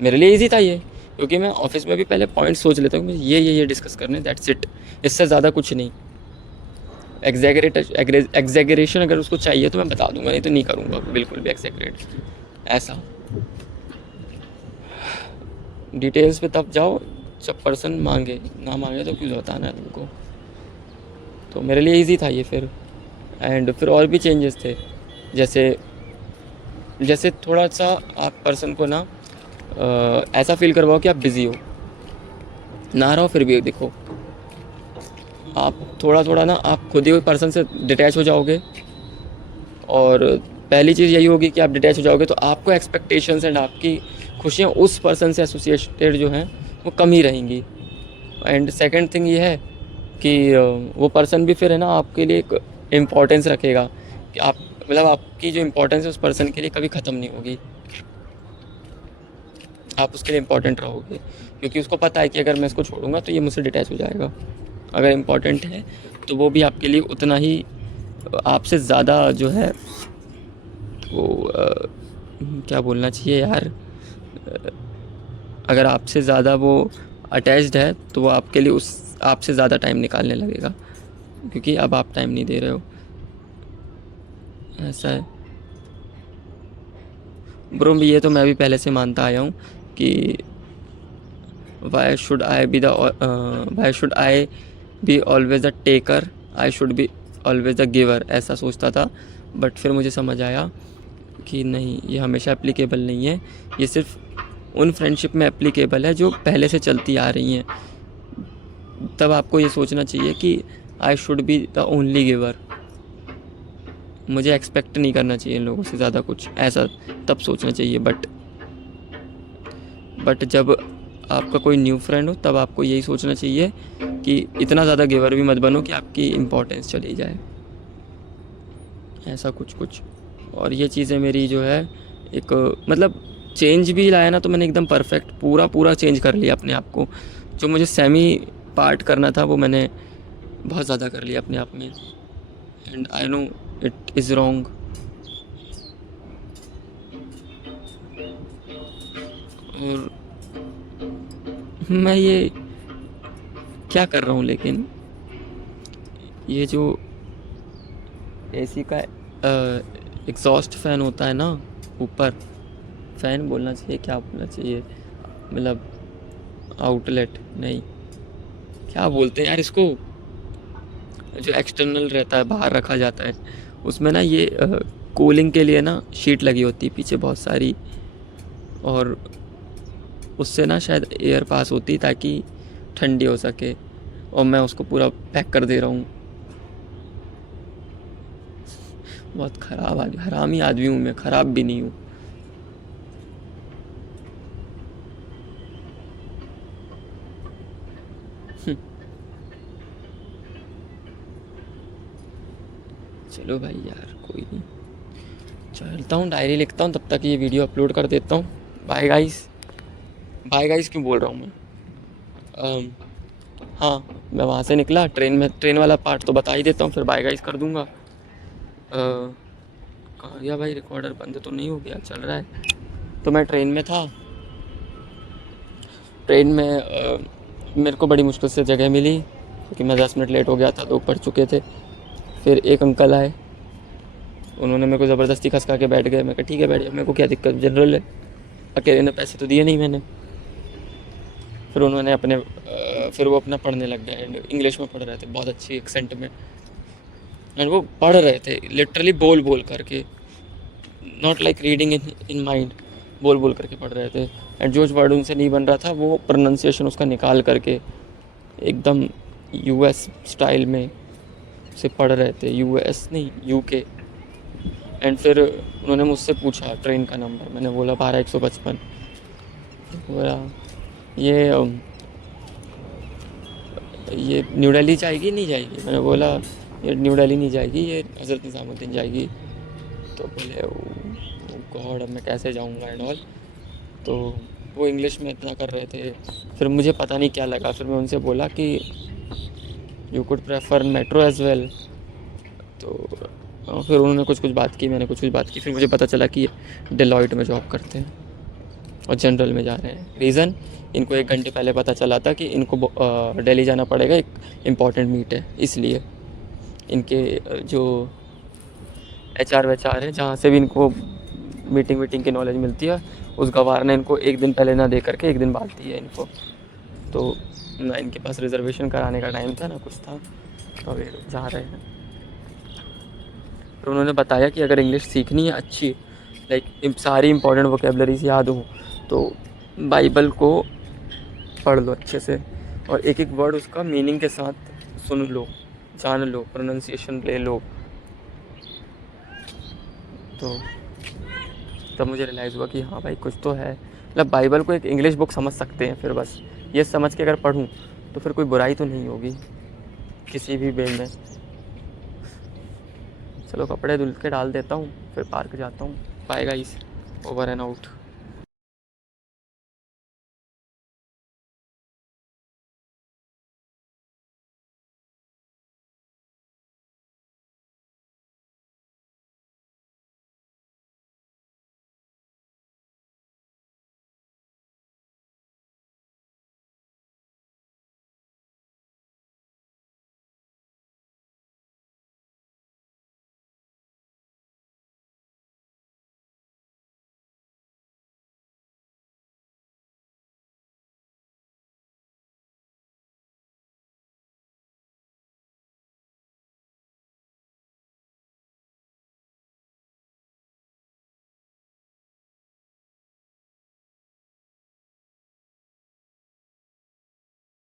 मेरे लिए ईजी था ये, क्योंकि मैं ऑफिस में भी पहले पॉइंट्स सोच लेता हूँ ये डिस्कस करने, दैट्स इट, इससे ज़्यादा कुछ नहीं। एग्जैगरेशन अगर उसको चाहिए तो मैं बता दूंगा, नहीं तो नहीं करूँगा बिल्कुल भी एग्जैगरेट ऐसा। डिटेल्स पे तब जाओ जब पर्सन मांगे, ना मांगे तो क्यों बताना है उनको। तो मेरे लिए इजी था ये। फिर और भी चेंजेस थे, जैसे थोड़ा सा आप पर्सन को ना ऐसा फील करवाओ कि आप बिज़ी हो ना रहो, फिर भी देखो आप थोड़ा ना आप खुद ही पर्सन से डिटैच हो जाओगे। और पहली चीज़ यही होगी कि आप डिटैच हो जाओगे तो आपको एक्सपेक्टेशंस एंड आपकी खुशियाँ उस पर्सन से एसोसिएटेड जो हैं वो कम ही रहेंगी। एंड सेकंड थिंग ये है कि वो पर्सन भी फिर है ना आपके लिए एक इम्पोर्टेंस रखेगा कि आप, मतलब आपकी जो इम्पोर्टेंस है उस पर्सन के लिए कभी ख़त्म नहीं होगी। आप उसके लिए इम्पोर्टेंट रहोगे, क्योंकि उसको पता है कि अगर मैं इसको छोड़ूंगा तो ये मुझसे डिटैच हो जाएगा। अगर इम्पोर्टेंट है तो वो भी आपके लिए उतना ही, आपसे ज़्यादा जो है वो क्या बोलना चाहिए यार, अगर आपसे ज़्यादा वो अटैच्ड है तो वो आपके लिए उस आपसे ज़्यादा टाइम निकालने लगेगा, क्योंकि अब आप टाइम नहीं दे रहे हो। ऐसा है ब्रो, ये तो मैं भी पहले से मानता आया हूँ कि why should I be always the taker, I should be always the giver, ऐसा सोचता था। बट फिर मुझे समझ आया कि नहीं, ये हमेशा एप्लीकेबल नहीं है। ये सिर्फ उन फ्रेंडशिप में एप्लीकेबल है जो पहले से चलती आ रही हैं। तब आपको ये सोचना चाहिए कि I should be the only giver, मुझे एक्सपेक्ट नहीं करना चाहिए इन लोगों से ज़्यादा कुछ, ऐसा तब सोचना चाहिए। बट जब आपका कोई न्यू फ्रेंड हो तब आपको यही सोचना चाहिए कि इतना ज़्यादा गिवर भी मत बनो कि आपकी इम्पोर्टेंस चली जाए, ऐसा कुछ। और ये चीज़ें मेरी जो है एक, मतलब चेंज भी लाया ना तो मैंने एकदम परफेक्ट पूरा चेंज कर लिया अपने आप को। जो मुझे सेमी पार्ट करना था वो मैंने बहुत ज़्यादा कर लिया अपने आप में, and I know it is wrong. और मैं ये क्या कर रहा हूँ, लेकिन ये जो एसी का एग्जॉस्ट फैन होता है ना ऊपर, फैन बोलना चाहिए, क्या बोलना चाहिए, मतलब आउटलेट नहीं, क्या बोलते हैं यार इसको, जो एक्सटर्नल रहता है, बाहर रखा जाता है, उसमें ना ये कूलिंग के लिए ना शीट लगी होती है पीछे बहुत सारी, और उससे ना शायद एयर पास होती ताकि ठंडी हो सके, और मैं उसको पूरा पैक कर दे रहा हूँ। बहुत ख़राब आदमी, हरामी आदमी हूँ मैं, ख़राब भी नहीं हूँ। चलो भाई यार, कोई नहीं, चलता हूँ, डायरी लिखता हूँ, तब तक ये वीडियो अपलोड कर देता हूँ। बाय गाइस क्यों बोल रहा हूँ मैं, बाय गाइस। अम, हाँ, मैं वहाँ से निकला ट्रेन वाला पार्ट तो बता ही देता हूँ, फिर बाय गाइस कर दूँगा। कहाँ गया भाई, रिकॉर्डर बंद तो नहीं हो गया, चल रहा है। तो मैं ट्रेन में था। ट्रेन में मेरे को बड़ी मुश्किल से जगह मिली क्योंकि मैं 10 मिनट लेट हो गया था, लोग पढ़ चुके थे। फिर एक अंकल आए, उन्होंने मेरे को ज़बरदस्ती खसका के बैठ गए। मैं कहा ठीक है बैठ जा, मेरे को क्या दिक्कत, जनरल है, अकेले ने पैसे तो दिए नहीं मैंने। फिर उन्होंने फिर वो अपना पढ़ने लग गए, इंग्लिश में पढ़ रहे थे बहुत अच्छी एक्सेंट में। एंड वो पढ़ रहे थे लिटरली बोल बोल करके, not like reading in mind, बोल बोल करके पढ़ रहे थे। एंड जो वर्ड उनसे नहीं बन रहा था वो प्रोनाउंसिएशन उसका निकाल करके एकदम यूएस स्टाइल में से पढ़ रहे थे, यूएस नहीं यूके। एंड फिर उन्होंने मुझसे पूछा ट्रेन का नंबर, मैंने बोला 12 155। बोला ये न्यू दिल्ली जाएगी नहीं जाएगी, मैंने बोला ये न्यू दिल्ली नहीं जाएगी, ये हज़रत निज़ामुद्दीन जाएगी। तो बोले गॉड अब मैं कैसे जाऊँगा एंड ऑल। तो वो इंग्लिश में इतना कर रहे थे, फिर मुझे पता नहीं क्या लगा, फिर मैं उनसे बोला कि you could prefer metro as well. तो फिर उन्होंने कुछ कुछ बात की, मैंने कुछ कुछ बात की, फिर मुझे पता चला कि डेलॉयट में जॉब करते हैं और जनरल में जा रहे हैं। रीज़न, इनको 1 घंटे पहले पता चला था कि इनको दिल्ली जाना पड़ेगा, एक इम्पॉर्टेंट मीट है, इसलिए इनके जो HR वेचआर है जहाँ से भी इनको मीटिंग की नॉलेज मिलती है, उस गवार ने इनको 1 दिन पहले ना दे करके 1 दिन बाद दी है इनको। तो ना इनके पास रिजर्वेशन कराने का टाइम था ना कुछ था, तो वे जा रहे हैं। तो उन्होंने बताया कि अगर इंग्लिश सीखनी है अच्छी, लाइक सारी इंपॉर्टेंट वोकेबलरीज याद हो, तो बाइबल को पढ़ लो अच्छे से और एक एक वर्ड उसका मीनिंग के साथ सुन लो, जान लो, प्रोनाउंसिएशन ले लो। तो तब मुझे रियलाइज़ हुआ कि हाँ भाई कुछ तो है, मतलब बाइबल को एक इंग्लिश बुक समझ सकते हैं, फिर बस ये समझ के अगर पढूं तो फिर कोई बुराई तो नहीं होगी किसी भी वे में। चलो कपड़े धुल के डाल देता हूँ, फिर पार्क जाता हूँ। Bye guys, over and out.